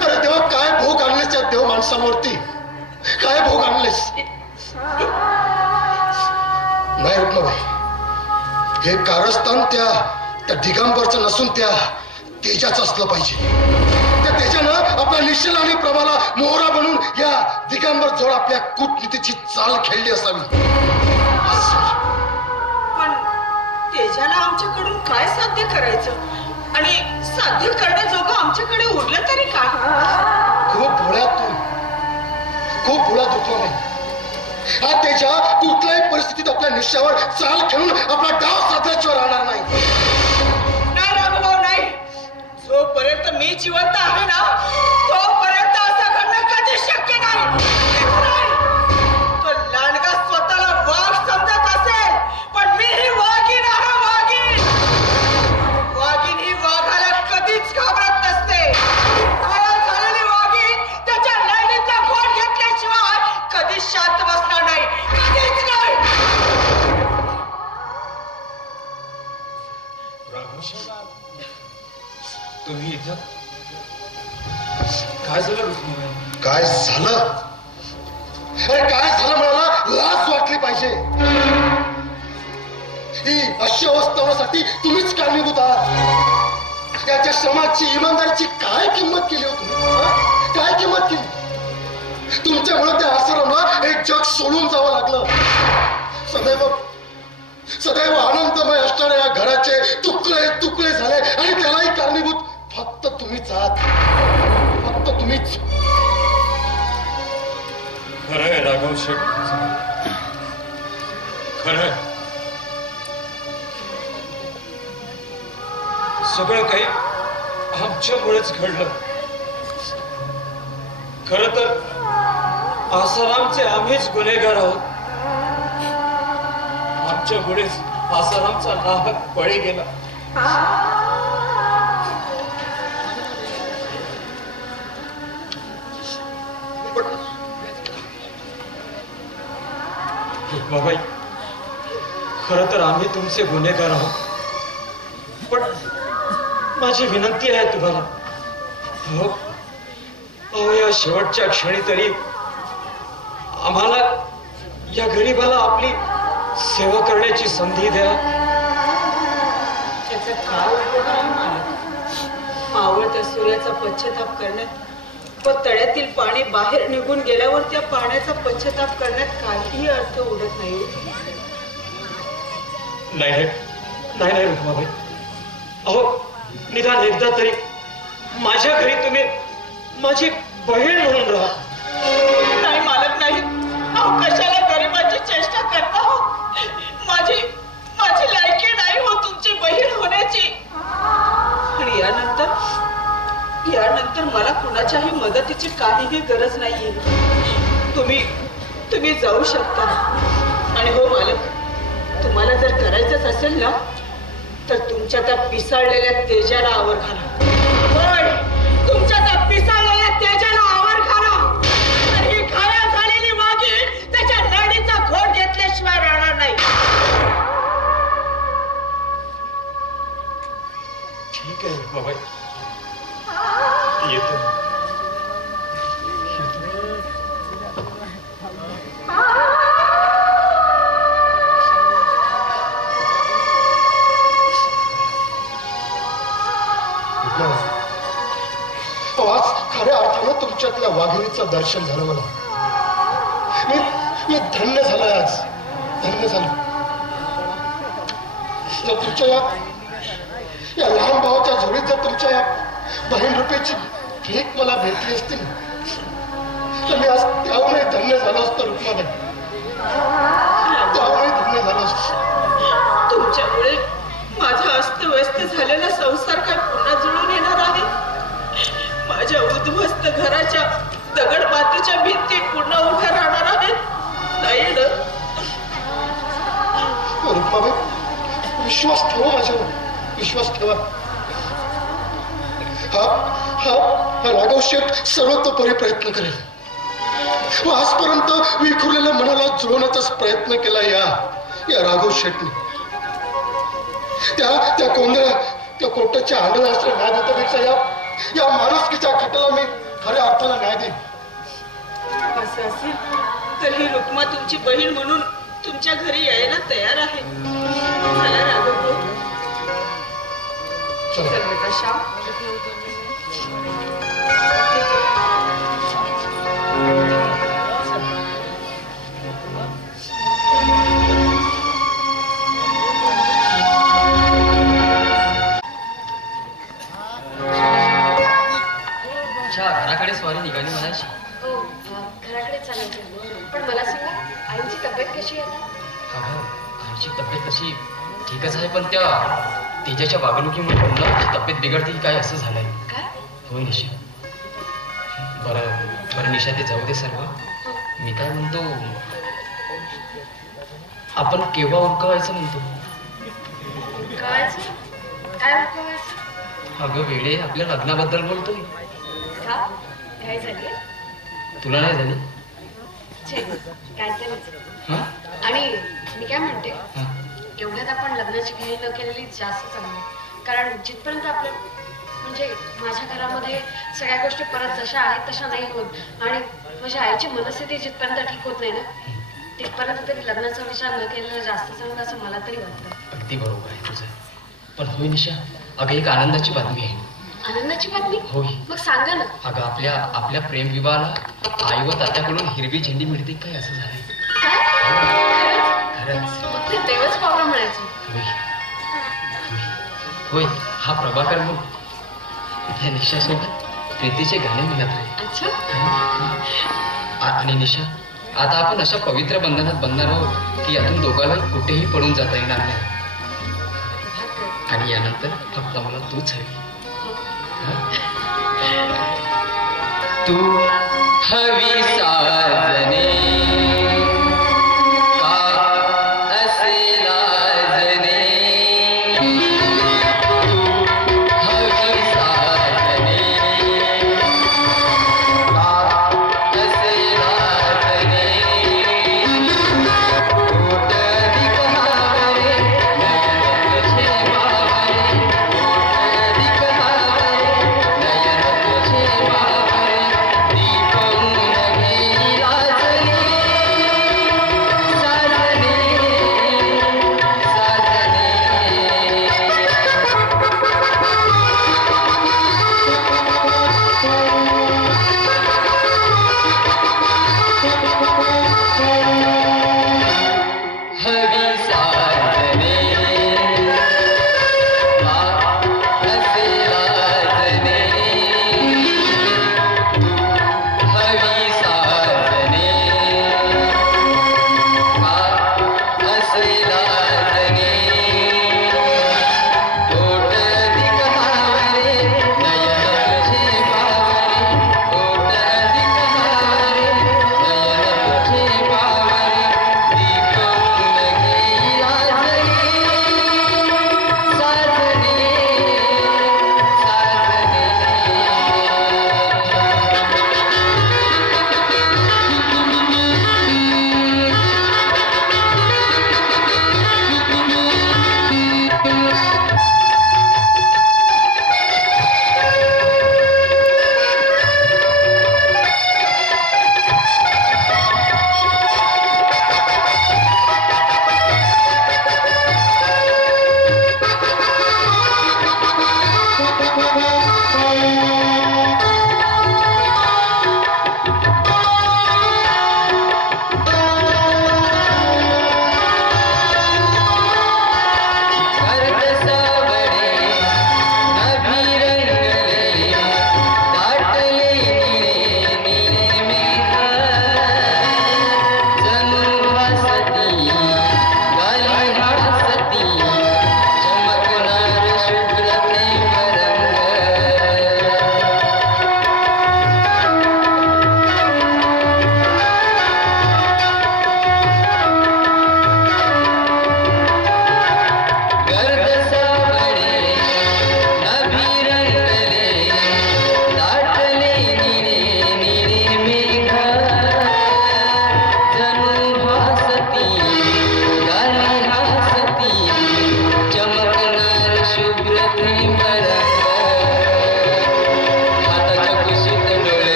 अरे तेव्हा काय भोग आणलेस त्या देव माणसावरती? काय भोग आणलेस? नाही रुक्माबाई, हे कारस्थान त्या दिगंबरचं नसून त्या तेजाचं असलं पाहिजे. त्या तेजानं आपल्या निश्चल आणि प्रभाला मोहरा बनून या दिगंबर जोड आपल्या कूटनीतीची चाल खेळली असावी. पण तेजाला आमच्याकडून काय साध्य करायचं आणि साध्य करण्याजोगं आमच्याकडे उरलं तरी काय? खूप भोळ्यात रुक्माबाई. हा तेजा कुठल्याही परिस्थितीत आपल्या निश्चयावर चाल खेळून आपला डाव साधल्याशिवाय राहणार नाही. नाही राघभाऊ, नाही. जोपर्यंत मी जिवंत आहे ना तोपर्यंत असं घडणं कधीच शक्य नाही. तो लांडगा स्वतःला वाघ समजत असेल पण मी ही वाघीण आहे. वाघीण ही वाघाला कधीच घाबरत नसते. घायल झालेली वाघीण त्याच्या लाईनीचा घोट घेतल्याशिवाय कधीच शांत बसणार नाही, कधीच नाही. तुम्ही इथं काय झालं रुक्माबाई? काय झालं? अरे काय झालं म्हणाला लाज वाटली पाहिजे. ही अशी अवस्था होण्यासाठी तुम्हीच कारणीभूत आहात. याच्या श्रमाची इमानदारीची काय किंमत केली होती? काय किंमत केली? तुमच्यामुळे त्या आश्रमाला एक जग सोडून जावं लागलं. सदैव आनंदमय असणाऱ्या या घराचे तुकडे झाले आणि त्यालाही कारणीभूत फक्त तुम्हीच आहात. फक्त तुम्हीच. खरंय राघव शेठ, खरंय. सगळं काही आमच्यामुळेच घडलं. खरं तर आसारामचे आम्हीच गुन्हेगार आहोत. आमच्यामुळेच आसारामचा नाहक बळी गेला. रुक्माबाई, खरं तर आम्ही तुमचे गुन्हेगार आहोत. पण माझी विनंती आहे तुम्हाला, अहो या शेवटच्या क्षणी तरी आम्हाला या गरीबाला आपली सेवा करण्याची संधी द्या. त्याचा काय उपयोग आहे मालक? मावळत्या सूर्याचा पश्चाताप करण्यात व तळ्यातील पाणी बाहेर निघून गेल्यावर त्या पाण्याचा पश्चाताप करण्यात काहीही अर्थ उरत नाही. नाही रुक्माबाई, अहो निदान एकदा तरी माझ्या घरी तुम्ही माझी बहीण म्हणून राहा. नाही मालक, नाही. अहो कशाला गरिबाची चेष्टा करता हो? माझी लायकी नाही हो तुमची बहीण होण्याची. आणि यानंतर मला कुणाच्याही मदतीची काहीही गरज नाहीये. तुम्ही जाऊ शकता. आणि हो मालक, तुम्हाला जर करायचंच असेल ना तर तुमच्या त्या पिसाळलेल्या तेजाला आवर घाला. होय, तुमच्या त्या पिसाळलेल्या तेजाला आवर घाला. तर ही घाया झालेली वाघीण त्याच्या नाडीचा घोट घेतल्याशिवाय राहणार नाही. ठीक आहे रुक्माबाई, येतो. आयुष्यातल्या वाघिणीचं दर्शन झालं मला. मी धन्य झालोय आज, धन्य झालो. जर तुमच्या या लहान भावाच्या झोळीत जर तुमच्या या बहीण रुपयाची भीक मला भेटली असती तर मी आज त्यामुळे धन्य झालो असतो. रुक्माबाई, त्यामुळे धन्य झालो असतो. तुमच्यामुळे माझा अस्तव्यस्त झालेला संसार काय पुन्हा जुळून येणार आहे? माझ्या उद्ध्वस्त घराच्या दगड मातीच्या भिंती पुन्हा उभ्या राहणार आहेत? नाही ना. रुक्माबाई, विश्वास ठेवा माझ्यावर, विश्वास ठेवा. हा राघव शेठ सर्वतोपरी प्रयत्न करेल. आजपर्यंत विखुरलेल्या मनाला जुळवण्याचाच प्रयत्न केला या राघव शेठने. त्या कोंदळ्या, त्या कोट्याच्या आंधळास्त्र न्याय देण्यापेक्षा या माणुसकीच्या खटाला मी खऱ्या अर्थाला न्याय देईन. असं असेल तर ही रुक्मा तुमची बहीण म्हणून तुमच्या घरी यायला तयार आहे. चला राघव भाऊ. चल श्याम. घराकडे स्वारी निघाली म्हणायची. हो, घराकडे चालायचं. पण मला सांगा, आईची तब्येत कशी आहे आता? आईची तब्येत कशी ठीकच आहे, पण त्या तेजाच्या वागणुकीमुळे पुन्हा तब्येत बिघडते की काय असं झालंय. काय? हो निशा. बरं निशा, ते जाऊ दे सर्व. मी काय म्हणतो, आपण केव्हा उरकवायचं म्हणतो? काय उरकवायचं? अगं वेळे, आपल्या लग्नाबद्दल बोलतोय. का? काय झाली? तुला नाही झाली? काय तरी. आणि मी काय म्हणते, एवढ्यात आपण लग्नाची घाई न केलेली जास्त चांगली. कारण जिथपर्यंत आपलं म्हणजे माझ्या घरामध्ये सगळ्या गोष्टी परत जशा आहेत तशा नाही होत आणि माझ्या आईची मनस्थिती जिथपर्यंत ठीक होत नाही ना, तिथपर्यंत तरी लग्नाचा विचार न केलेला जास्त चांगला असं मला तरी वाटतं. अगदी बरोबर आहे तुझं. पण होय निशा, अगं एक आनंदाची बातमी आहे. आनंदाची बातमी? होय. मग सांगा ना. अगं आपल्या प्रेम विवाहाला आई व तात्याकडून हिरवी झेंडी मिळते काय असं झालंय. खरंच? मग ते देवच पावलं म्हणायचं. होय. हा प्रभाकर मग त्या निशासोबत प्रीतीचे गाणे म्हणत आहे. अच्छा. आणि निशा, आता आपण अशा पवित्र बंधनात बंधणार आहोत की यातून दोघांना कुठेही पडून जाता येणार नाही. आणि यानंतर फक्त मला तूच हवी. तू हवी साजने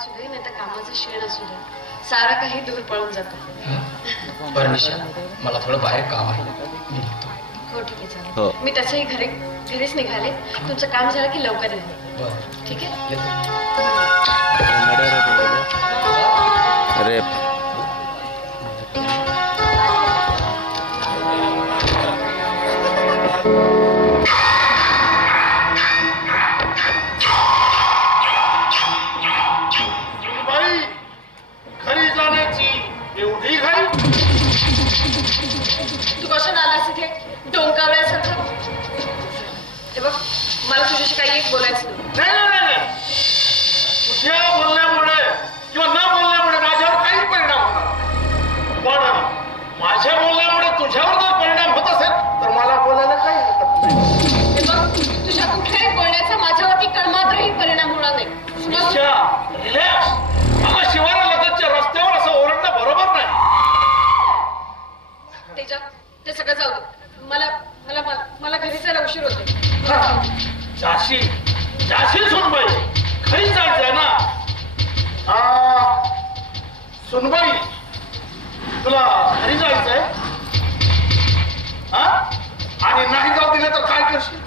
असू दे नाही तर कामाचं शेण असू दे, सारं काही दूर पळून जातं. बरं निशा, मला थोडं बाहेर काम आहे, मी निघतो. हो ठीक आहे चालेल. मी तसंही घरीच निघाले. तुमचं काम झालं की लवकर येईल. बरं ठीक आहे. अरे घरी जाण्याची एवढी घाई? तू कशाला आलास इथे डोंकावल्यासारखं? हे बघ, मला तुझ्याशी काही एक बोलायचं नाही. तुझ्या बोलण्यामुळे किंवा न बोलण्यामुळे माझ्यावर काही परिणाम होणार, पण माझ्या बोलण्यामुळे तुझ्यावर जर परिणाम होत असेल तर मला बोलायला काही हरकत नाही. हे बघ, तुझ्या कुठल्याही बोलण्याचा माझ्यावरती कळमात्रही परिणाम होणार नाही. रिलॅक्स. मला शिवारा लगतच्या रस्त्यावर असं ओरडणं बरोबर नाही. तेजा, ते सगळं जाऊ दे. मला घरी जायला उशीर होतो. जाशील सुनबाई, घरी जायचंय ना? सुनबाई, तुला घरी जायचंय आणि नाही जाऊ दिलं तर काय करशील?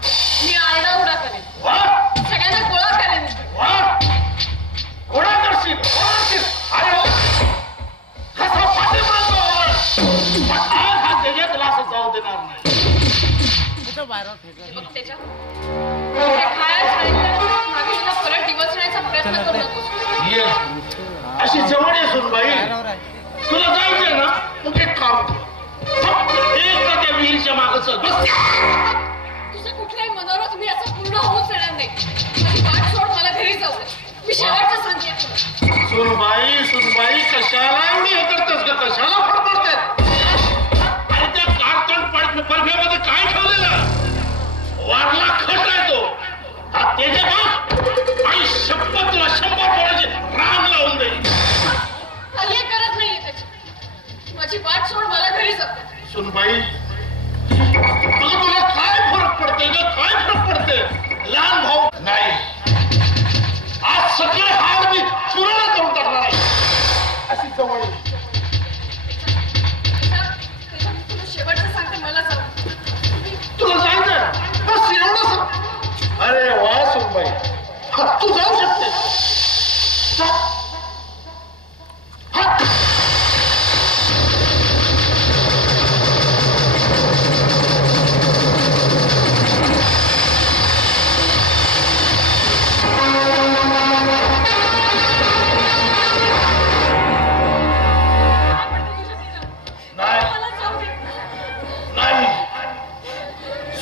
मी आरडा उडा करेन. वा, सगळ्यांना गोळा करेन. वा, गोळा करशील. अरे कसा पाठीमागं ओरड. पण आज हा तेजा तुला असं जाऊ देणार नाही. तेजा, मागे तुला परत दिवस राहण्याचा प्रयत्न करू नकोस. अशी जवळ आहे सुनबाई. तुला जायचंय ना, मग एक काम कर. एकदा त्या विहिरीच्या मागं चल. बस. तुझं कुठल्याही मनोरथ मी असं पूर्ण होऊच देणार नाही. माझी वाट सोड, मला घरी जाऊ दे. मी शेवटचं सांगते तुला. सुनबाई, कशाला एवढी हे करतेस का? कशाला फडफडतेस? आणि त्या कार्टन परफ्यामध्ये काय ठेवलेलं? वारला खट आहे तो. हा तेजा का? आई शपथ तुला 100 पोळ्याची रांग लावून देईल. हे करत नाहीये त्याची. माझी वाट सोड, मला घरी जाऊ दे. सुनबाई, तुला काय फरक पडते ग? काय फरक पडते? लहान भाऊ नाही. आज सगळे हार मी चुराला करून टाकणार आहे. अशी जवळ तुला शेवटचं सांगते, मला जाऊ. तुला जायचं बस एवढंच. अरे वा सुनबाई, तू जाऊ शकते.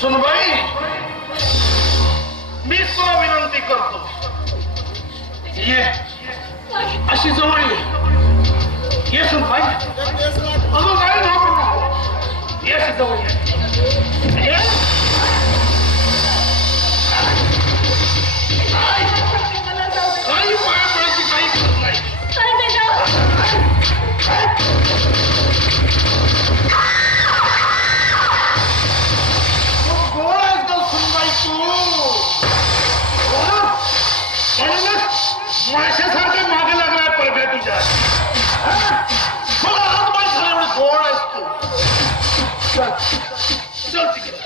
सुनबाई, मी तुला विनंती करतो, ये अशी जवळ ये सुनबाई. अजून काही घाबरू नको. ये अशी जवळ ये. काही पाया पडायची काही गरज नाही. माशासारखं मागे लागलाय परफ्या तुझ्या. मला हात माहीत झाला एवढं गोड असतो. चल तिकडे.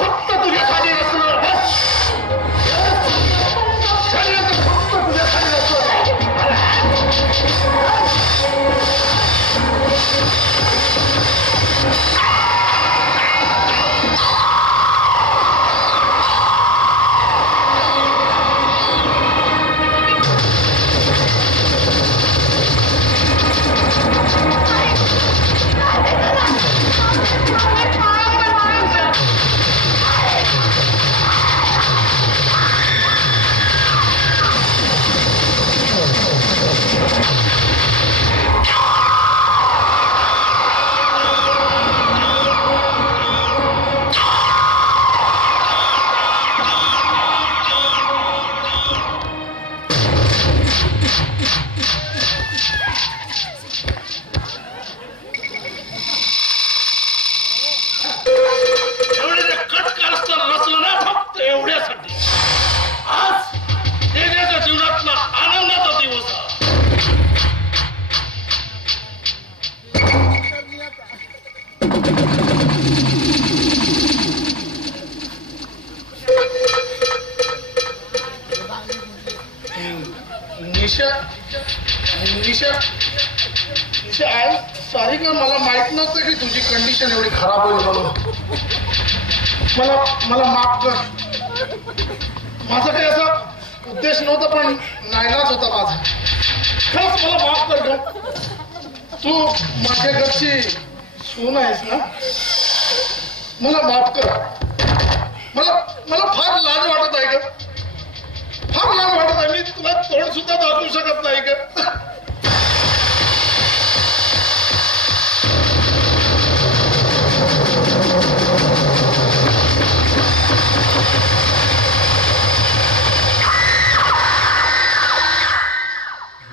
फक्त तुझ्यासाठी असलं. बस फक्त तुझ्यासाठी असलं. Thank you. एवढे जे कटकारस्थान रचलं ना फक्त एवढ्यासाठी. आज तेजाच्या जीवनातला आनंदाचा दिवस हा. निशा निशा निशा आहे सॉरी का मला माहित नव्हतं की तुझी कंडिशन एवढी खराब होईल म्हणून. मला माफ कर. माझा काही असा उद्देश नव्हता पण नाईलाज होता माझा. खरंच मला माफ कर ग. तू माझ्या घरची सून आहेस ना. मला माफ कर. मला फार लाज वाटत आहे ग. फार लाज वाटत आहे. मी तुला तोंड सुद्धा दाखवू शकत नाही ग.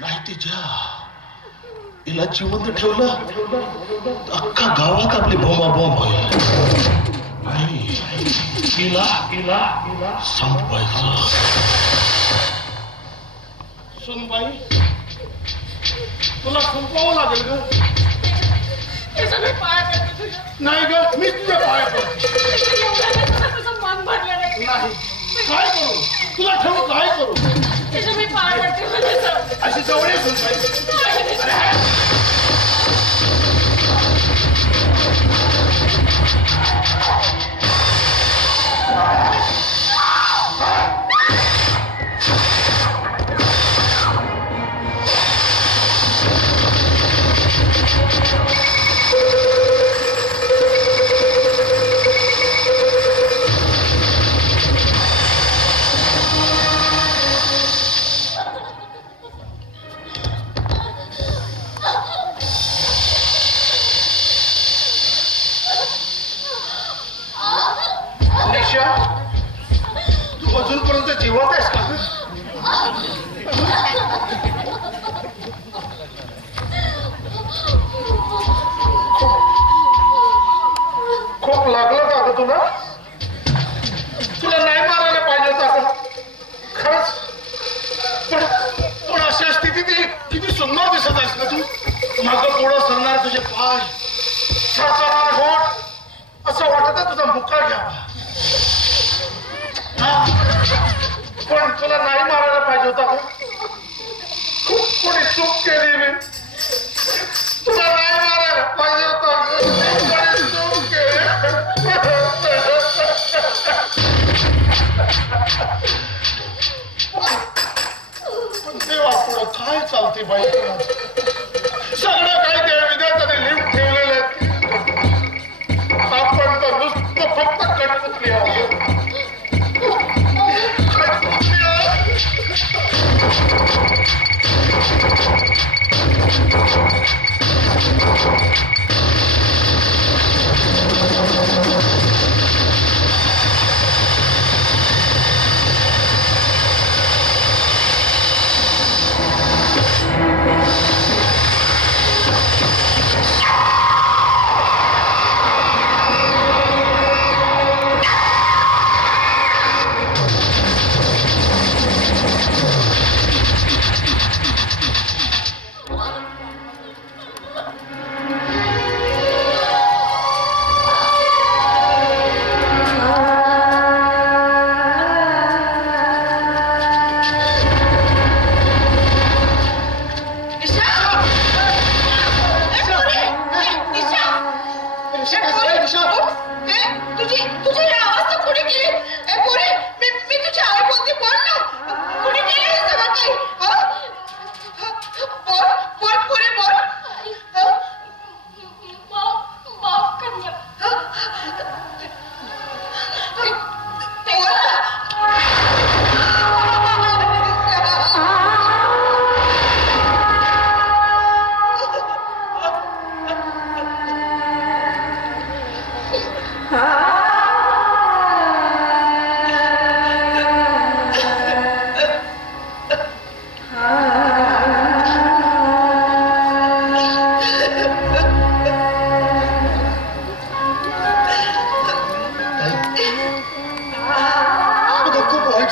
नाही तिच्या तिला जिवंत ठेवलं अख्खा गावात आपली बोंबाबोंब होईल. नाही तिला संपवायचं. सुनबाई तुला संपवावं लागेल ग. नाही ग मी तुझ्या पाया पडतो. नाही काय करू तुला ठेवू काय करू. अशी जवळ सुनबाई. तू अजूनपर्यंत जिवंत आहेस का. खूप लागलं का ग तुला. तुला नाही मारायला पाहिजे होता का खरंच. पण अशा स्थितीत किती सुंदर दिसत आहेस ना तू. मागं पुढं सरणार तुझे पाय सरकारणार होठ असं वाटत आहे तुझा मुक्का घ्यावा. पण तुला नाही मारायला पाहिजे होता का. खूप कोणी चूक केली मी. तुला नाही मारायला पाहिजे होता. चूक केली. पण देवा पुढं काय चालते बाई. सगळं काही त्या विद्यार्थ्याने लिहून ठेवलेलं आहे. आपण तर नुसतं फक्त कटपुतली आहोत.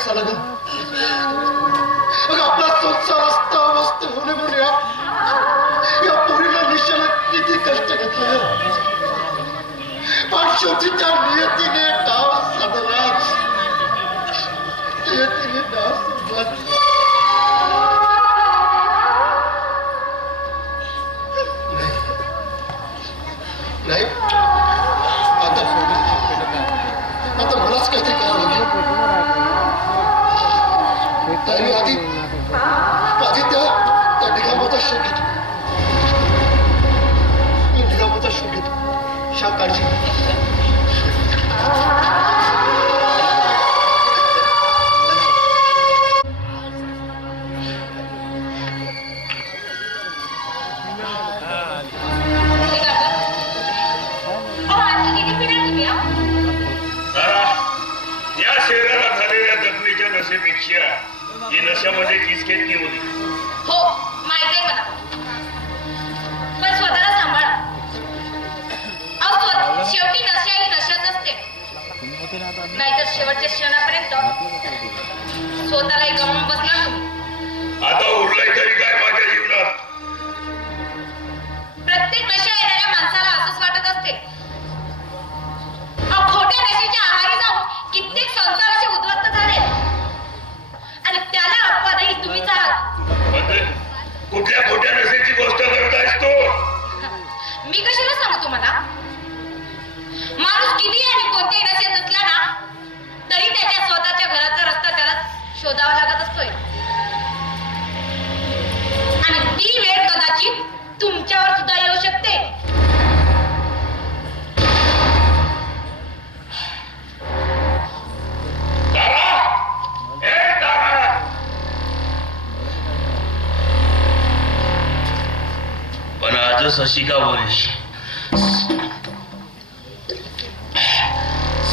कशाला ग? आपला संसार असता अवस्थ होणे म्हणून या पोरीला निशाला किती कष्ट घेतलं, पण शेवटी त्या नियतीने डाव साधला. नियतीने डाव साधला. नाही, आता मलाच काहीतरी करावं लागेल. मी आधी त्या निघामाचा शोध घेतो. मी निघामाचा शोध घेतो. श्याम काळजी. या शहराला झालेल्या जखमीच्या नशेपेक्षा ही नशामध्ये किसकेटली होती. हो माहिती आहे मला, पण स्वतःला सांभाळा. अहो शेवटी नशा ही नशाच असते, नाहीतर शेवटच्या क्षणापर्यंत स्वतःलाही गमावून बसणार तुम्ही. आता उरलंय तरी काय माझ्या जीवनात? प्रत्येक नशा येणाऱ्या माणसाला असंच वाटत असते. खोट्या नशेच्या आहारी जाऊन कित्येक संसार असे उद्ध्वस्त झाले आणि त्याला अपवादही तुम्हीच आहात. कुठल्या खोट्या नशेची गोष्ट करतायस तू? मी कशाला सांगू तुम्हाला? माणूस किती आणि कोणत्याही नशेत नसला ना तरी त्याच्या स्वतःच्या घराचा रस्ता त्याला शोधावा लागत असतोय, आणि ती वेळ कदाचित तुमच्यावर सुद्धा येऊ शकते. पण आजच अशी का बोलीस?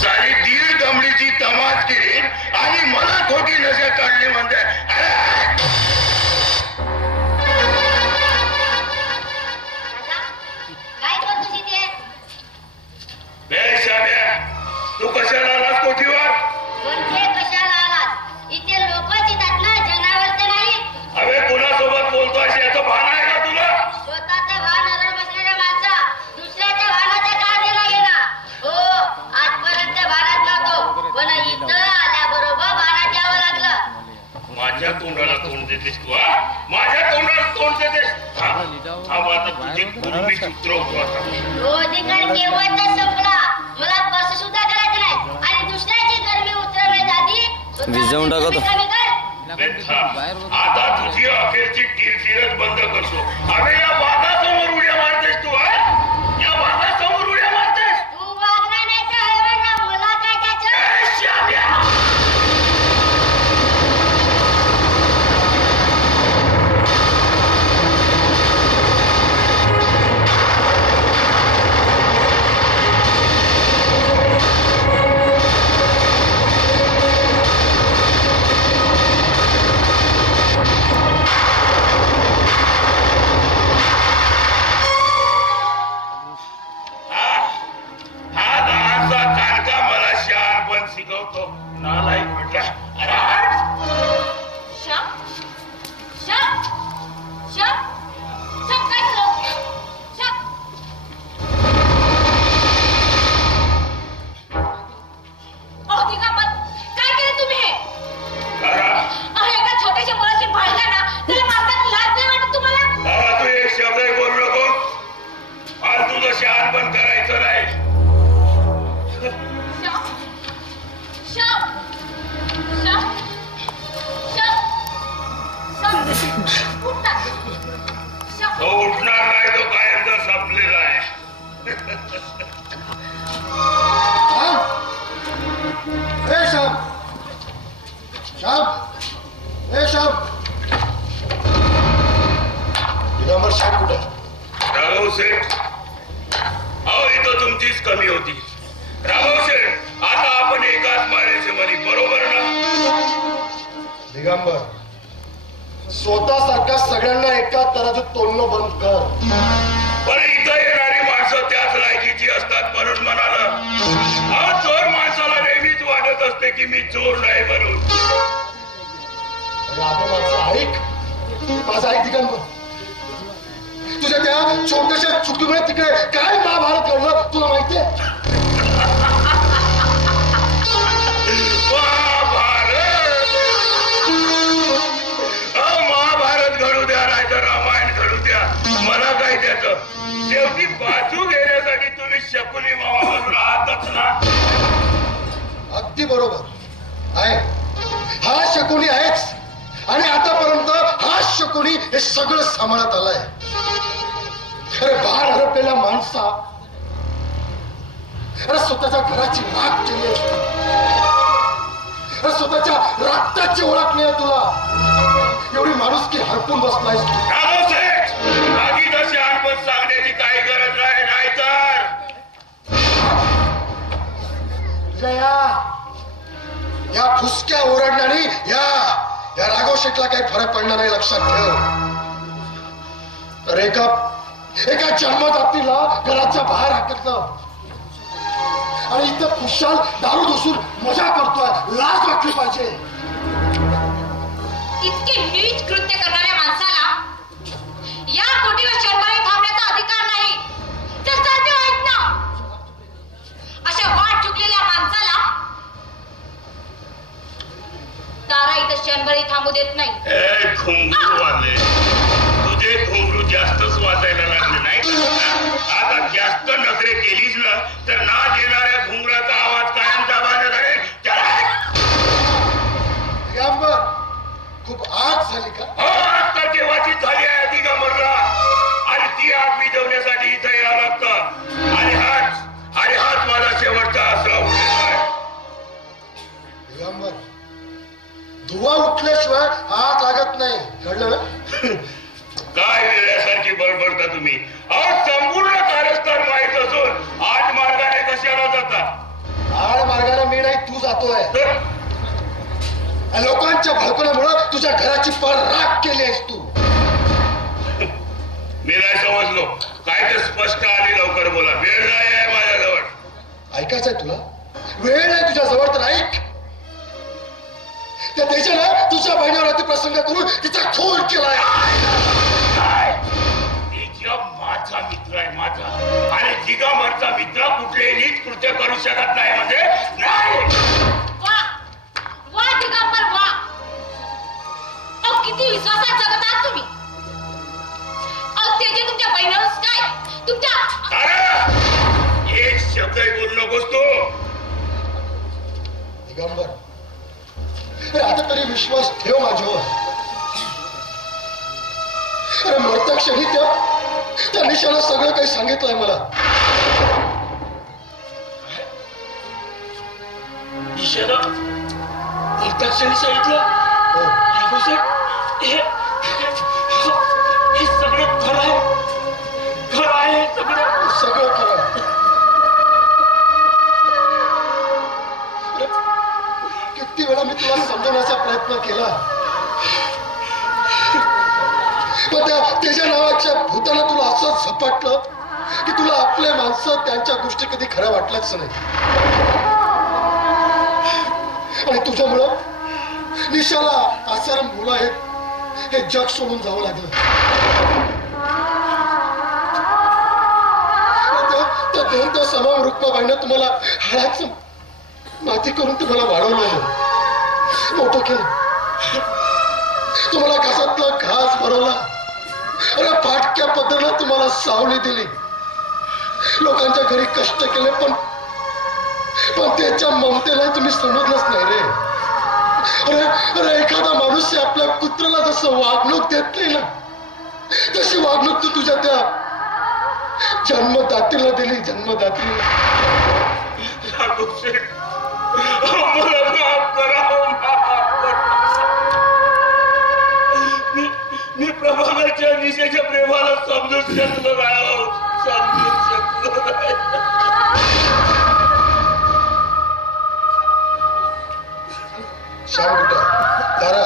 सारी दीड दमडीची तमाच केली आणि मला खोटी नशा काढली म्हणते. काय करतोस इथे? तू कशाला आलास कोठीवर? म्हणजे कशाला आलात? इथे लोकच येतात ना, जनावर तर नाही. अरे कुणासोबत बोलतोय याचं भान आहे का तुला? स्वतःचा भान नजर बसलेल्या माणसा दुसऱ्याच्या भानाचा का देला गेला? हो, आजपर्यंत भानात नव्हतो, पण इथं आल्याबरोबर भानात यावं लागलं. माझ्या तोंडाला तोंड देतेस तू? माझ्या तोंडाला तोंड देतेस? आता तुझे पूर्वी उतरवतो आता. रोधिकार केव्हाच संपला. मला स्पर्श सुद्धा करायचं नाही, आणि दुसऱ्याची गरमी उतरवण्यासाठी विजवून टाकतो. आता तुझी अखेरची किरकिरच बंद करतो. अरे या वाघासमोर उड्या मारतेस तू? या वाघासमोर उड्या मारतेस तू? वागणार नाही तर हळवण, मला काय त्याचं? नालायक म्हटला. श्याम, श्याम, श्याम, श्याम, काय झालं? श्याम. अहो दिगंबर, काय केलं तुम्ही हे? अहो एका छोट्याशा मुलाची भांडला ना, त्याला मारताना लाज नाही वाटत तुम्हाला? तू एक शब्द बोलू नको. आज तुझं शहाण पण करायचं नाही. तो उठणार नाही, तो कायमचा संपलेला आहे. श्याम, श्याम, ए श्याम. दिगंबर श्याम कुठे? राघव सेठ, अहो इथं तुमचीच कमी होती. राघव सेठ, आता आपण एकाच माळ्याचे मनी, बरोबर ना? दिगंबर, स्वतःसारख्या सगळ्यांना एका तराजूत तोलणं बंद कर. पण इथं येणारी माणसं त्याच लायकीची असतात म्हणून म्हणाल. आज चोर माणसाला नेहमीच वाटत असते की मी चोर नाही म्हणून. ऐक माझा ऐक दिगंबर, तुझ्या त्या छोट्याशा चुकीमुळे तिकडे काय महाभारत घडलं तुला माहितीये? महाभारत घडू द्या नाही तर रामायण घडू द्या, मला काय त्याचं. शेवटी बाजू घेण्यासाठी तुम्ही शकुनी मामावर राहतच ना. अगदी बरोबर आहे, हा शकुनी आहेच आणि आतापर्यंत हा शकुनी हे सगळं सांभाळत आलाय. अरे बाळ हरपलेल्या माणसा, अरे स्वतःच्या घराची राख केली, अरे स्वतःच्या रक्ताची ओळख नाही तुला, एवढी माणूस की हरपून बसलायस तू. बाकी तशी आणपण सांगण्याची काही गरज नाही, नाही तर या फुसक्या ओरडण्याने या राघव शेठला काही फरक पडणार नाही, लक्षात ठेव. तर एका जन्मदातीला घराच्या बाहेर हाकललं आणि इथं खुशाल दारू घुसून मजा करतोय, लाज वाटली पाहिजे. इतके नीच कृत्य करणाऱ्या माणसाला या कोटीवर शर्माई थांबण्याचा अधिकार नाही. तर चालते आहेत ना, अशा वाट चुकलेल्या माणसाला तारा इथं क्षणभरही थांबू देत नाही. घुंगरू वाजले तुझे, घुंगरू जास्तच वाजायला लागले नाही. आता जास्त नखरे केलीच ना तर नाच येणाऱ्या घुंगराचा आवाज कायम दाबायला लागेल. खूप आग झाली का? हो, आग तर केव्हाची झाली आहे दिगंबरला, आणि ती आग विझवण्यासाठी इथे यावं लागतं. आणि हाच माझा शेवटचा आसरा उरलेला आहे. दिगंबर, धुवा उठल्याशिवाय आग लागत नाही, कळलं ना? काय वेळासारखी बडबडता तुम्ही? संपूर्ण कारस्थान माहित असून आठ मार्गाने कशाला जाता? आड मार्गाने मी नाही, तू जातोय. लोकांच्या भडकण्यामुळे तुझ्या घराची पार राख केली आहेस तू. मी नाही समजलो. काय ते स्पष्ट आणि लवकर बोला, वेळ नाही आहे माझ्याजवळ. ऐकायचंय तुला? वेळ नाही तुझ्या जवळ तर ऐक. त्या देशाला तुझ्या बहिणीवर अतिप्रसंग करून तिचा खून केलाय. माझा मित्र आहे माझा, आणि दिगंबरचा मित्र कुठलेही नीच कृत्य करू शकत नाही. म्हणजे नाही. वा दिगंबर वा, किती विश्वासात जगत आहात तुम्ही. ते जे तुमच्या बहिणीवर काय तुमच्या एक शब्दही बोलू नकोस तू. दिगंबर, आता तरी विश्वास ठेव माझ्यावर. अरे मरता क्षणी त्या निशाला सगळं काही सांगितलंय मला. निशाला मरता क्षणी सांगितलं? हे सगळं खरं आहे, खरं आहे सगळं खरं आहे. किती वेळा मी तुला समजवण्याचा प्रयत्न केला, पण त्याच्या नावाच्या भूतानं तुला असं झपाटलं की तुला आपले माणसं त्यांच्या गोष्टी कधी खऱ्या वाटल्याच नाही. आणि तुझ्यामुळं निशाला आसाराम मुलं हे जग सोडून जावं लागलं. त्या दोन त्या समान रुक्माबाईनं तुम्हाला हळाचं माती करून तुम्हाला वाढवलं, मोठं केलं, तुम्हाला घासातला घास भरवला. अरे फाटक्या पद्धतीनं तुम्हाला सावली दिली, लोकांच्या घरी कष्ट केले, पण त्याच्या ममतेला तुम्ही समजलंच नाही रे. अरे एखादा माणूस आपल्या कुत्र्याला जसं वागणूक देत नाही ना, तशी वागणूक तू तुझ्या त्या जन्मदातीला दिली. जन्मदातीला मी प्रभागाच्या निशेच्या प्रेमाला समजू शकलो नाही, समजू शकलो नाही. श्याम कुठं आहे? तारा,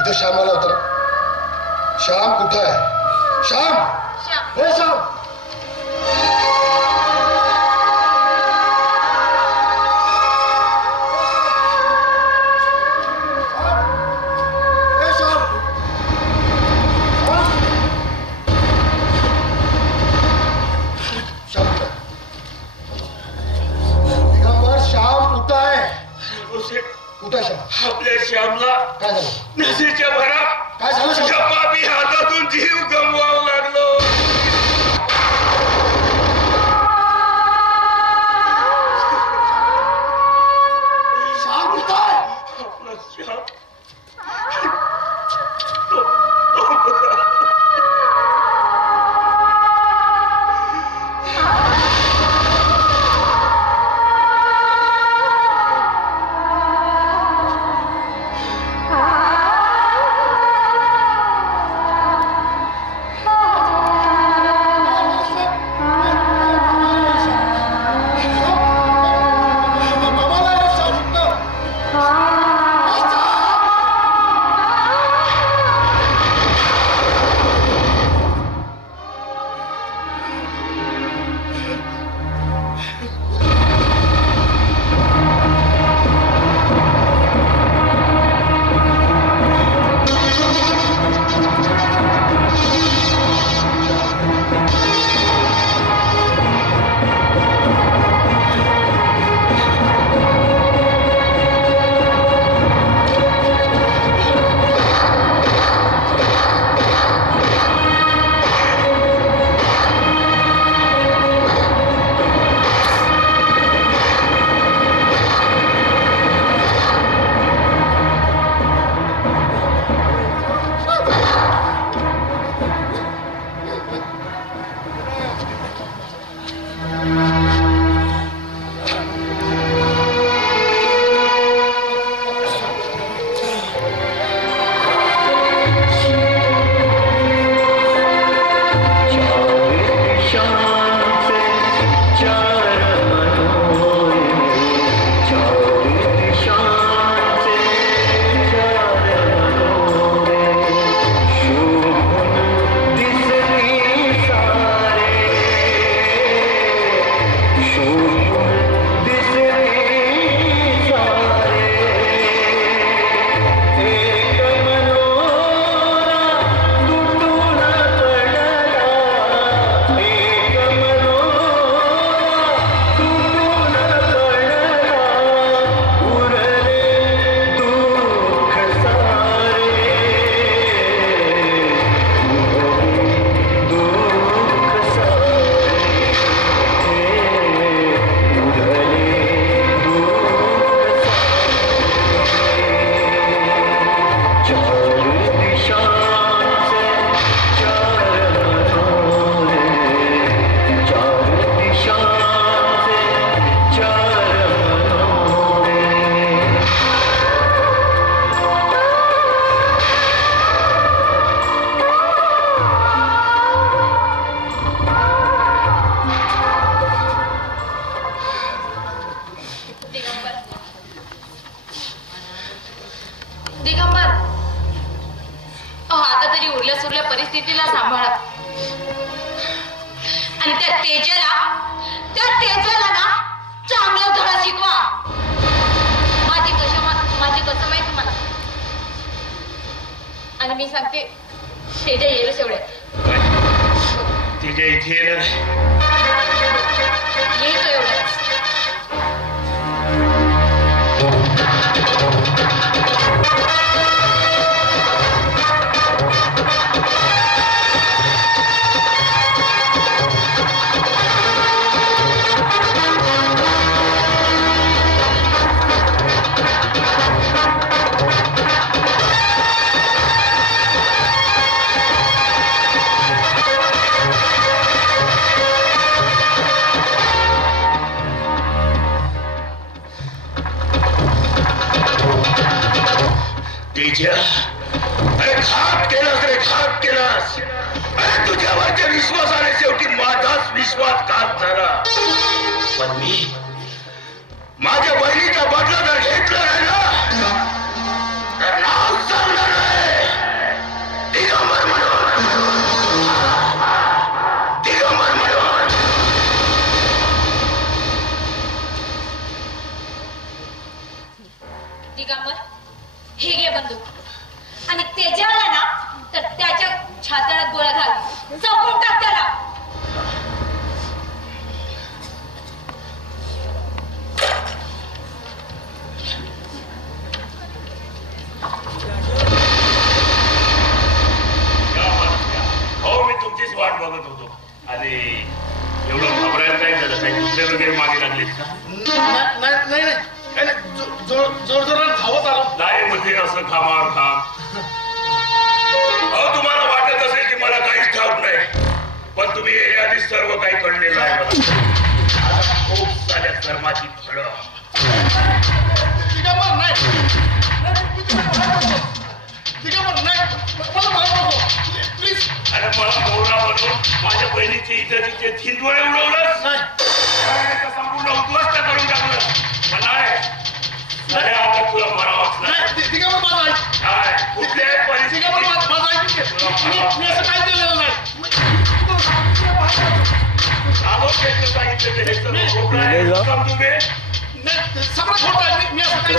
इथं श्याम आला होता ना? श्याम कुठं आहे? श्याम, हे श्याम. सांगतो सेठ. कुठं श्याम? आपल्या श्यामला काय झालं? नशेच्या भरात काय झालं श्याम? त्या पापी हातातून जीव गमवावा लागलो. श्याम कुठं? आपला श्याम परिस्थितीला सांभाळा आणि त्या तेजाला ना चांगला धडा शिकवा. माझी कसं माहिती मला. आणि मी सांगते तेजा येईलच एवढे. तिच्या इथे येतो एवढंच. अरे घात केलास. अरे तुझ्यावरच्या विश्वासाने शेवटी माझाच विश्वासघात झाला. पण मी माझ्या बहिणीचा बदला जर घेतला नाही ना तर नाव सांगणार नाही. दिगंबर म्हणून दिगंबर हे घे बंदूक आणि तेजाला ना तर त्याच्या छातीला गोळा घाल. चौकून टाक त्याला. जोर जोरात धावत आलो नाही मध्ये असं खामार खाम. अहो तुम्हाला वाटत असेल की मला काहीच ठाऊक नाही, पण तुम्ही याआधी सर्व काही कळलेलं आहे मला. आता खूप साऱ्या कर्माची फळं. अरे मला मोहरा बनवून माझ्या बहिणीची इज्जतीचे झिंडवळे उडवलंच संपूर्ण उद्ध्वस्त करून टाकलं. नाही आता तुला मरावंच नाही. कुठल्याही परिस्थितीत काय केलेलं नाही. सांगितलं हे सर्व खोटं आहे. समजू दे. सगळं खोटं आहे. मी असं काय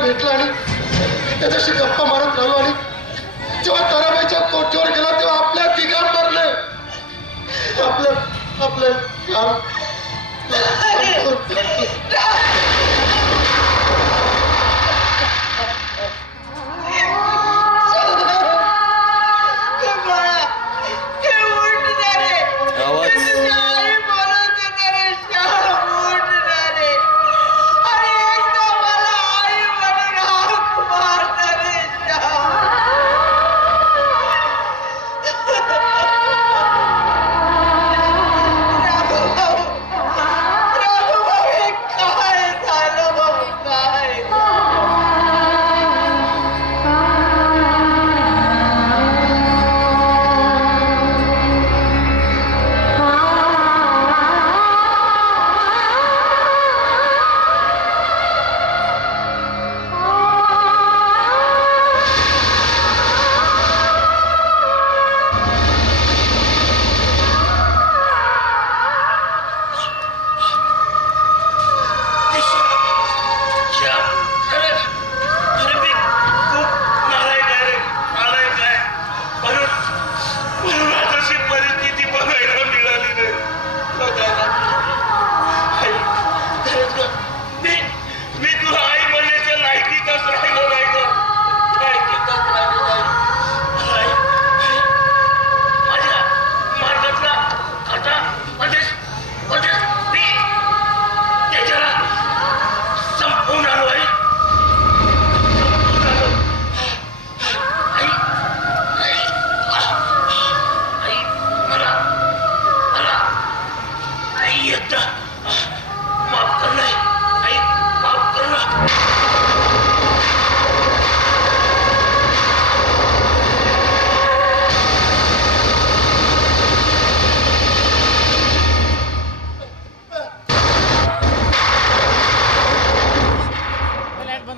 भेटला आणि त्याच्याशी गप्पा मारत राहिलो आणि जेव्हा ताराबाईच्या कोठ्यावर गेला तेव्हा आपल्या दिगंबरने आपलं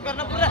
करणं पुरं.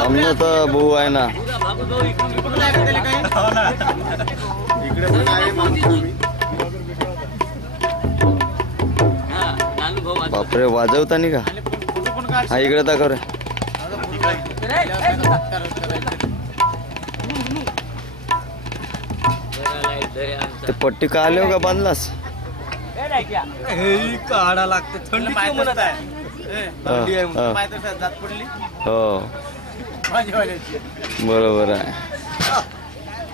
आमने तर भाऊ आहे ना. बापरे वाजवता नाही का? हा इकडे दाखव रे. ते पट्टी का आले हो का बांधलास? काढा लागते थंडी म्हणत आहे. हो बरोबर आहे.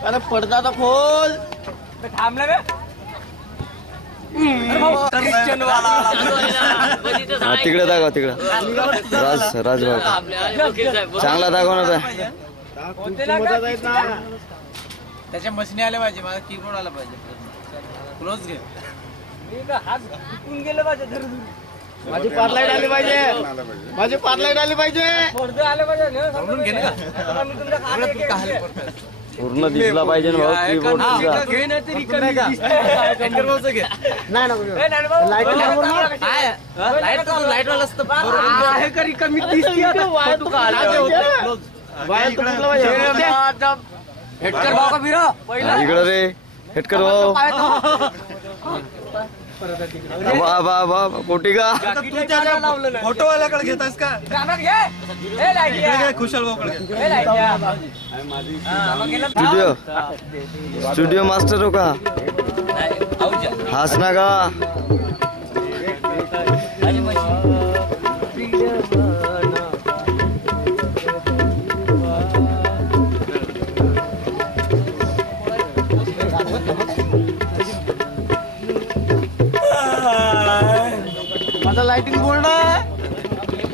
अरे पडदा तर खोल थांबला का? तिकडे दाखव तिकडे. राज भाऊ चांगला दाखव ना. त्याच्या मशीन आल्या पाहिजे. माझा कीबोर्ड आला पाहिजे. क्लोज घे. हात तुटून गेलं पाहिजे. माझी पारलाईट आली पाहिजे. माझी पारलाईट आली पाहिजे. पूर्ण दिसला पाहिजे ना भाऊ कीबोर्ड तुझा. इकडे रे हेटकर भाऊ. वा वा वा पोटी का फोटो वाल्याकडे घेतास का? खुशाल स्टुडिओ मास्टर हो का? हास ना का? माझा लाइटिंग बोर्ड आहे.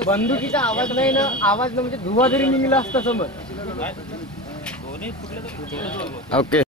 बंदुकीचा आवाज नाही ना. आवाज म्हणजे धुवा जरी निघला असता समज. ओके.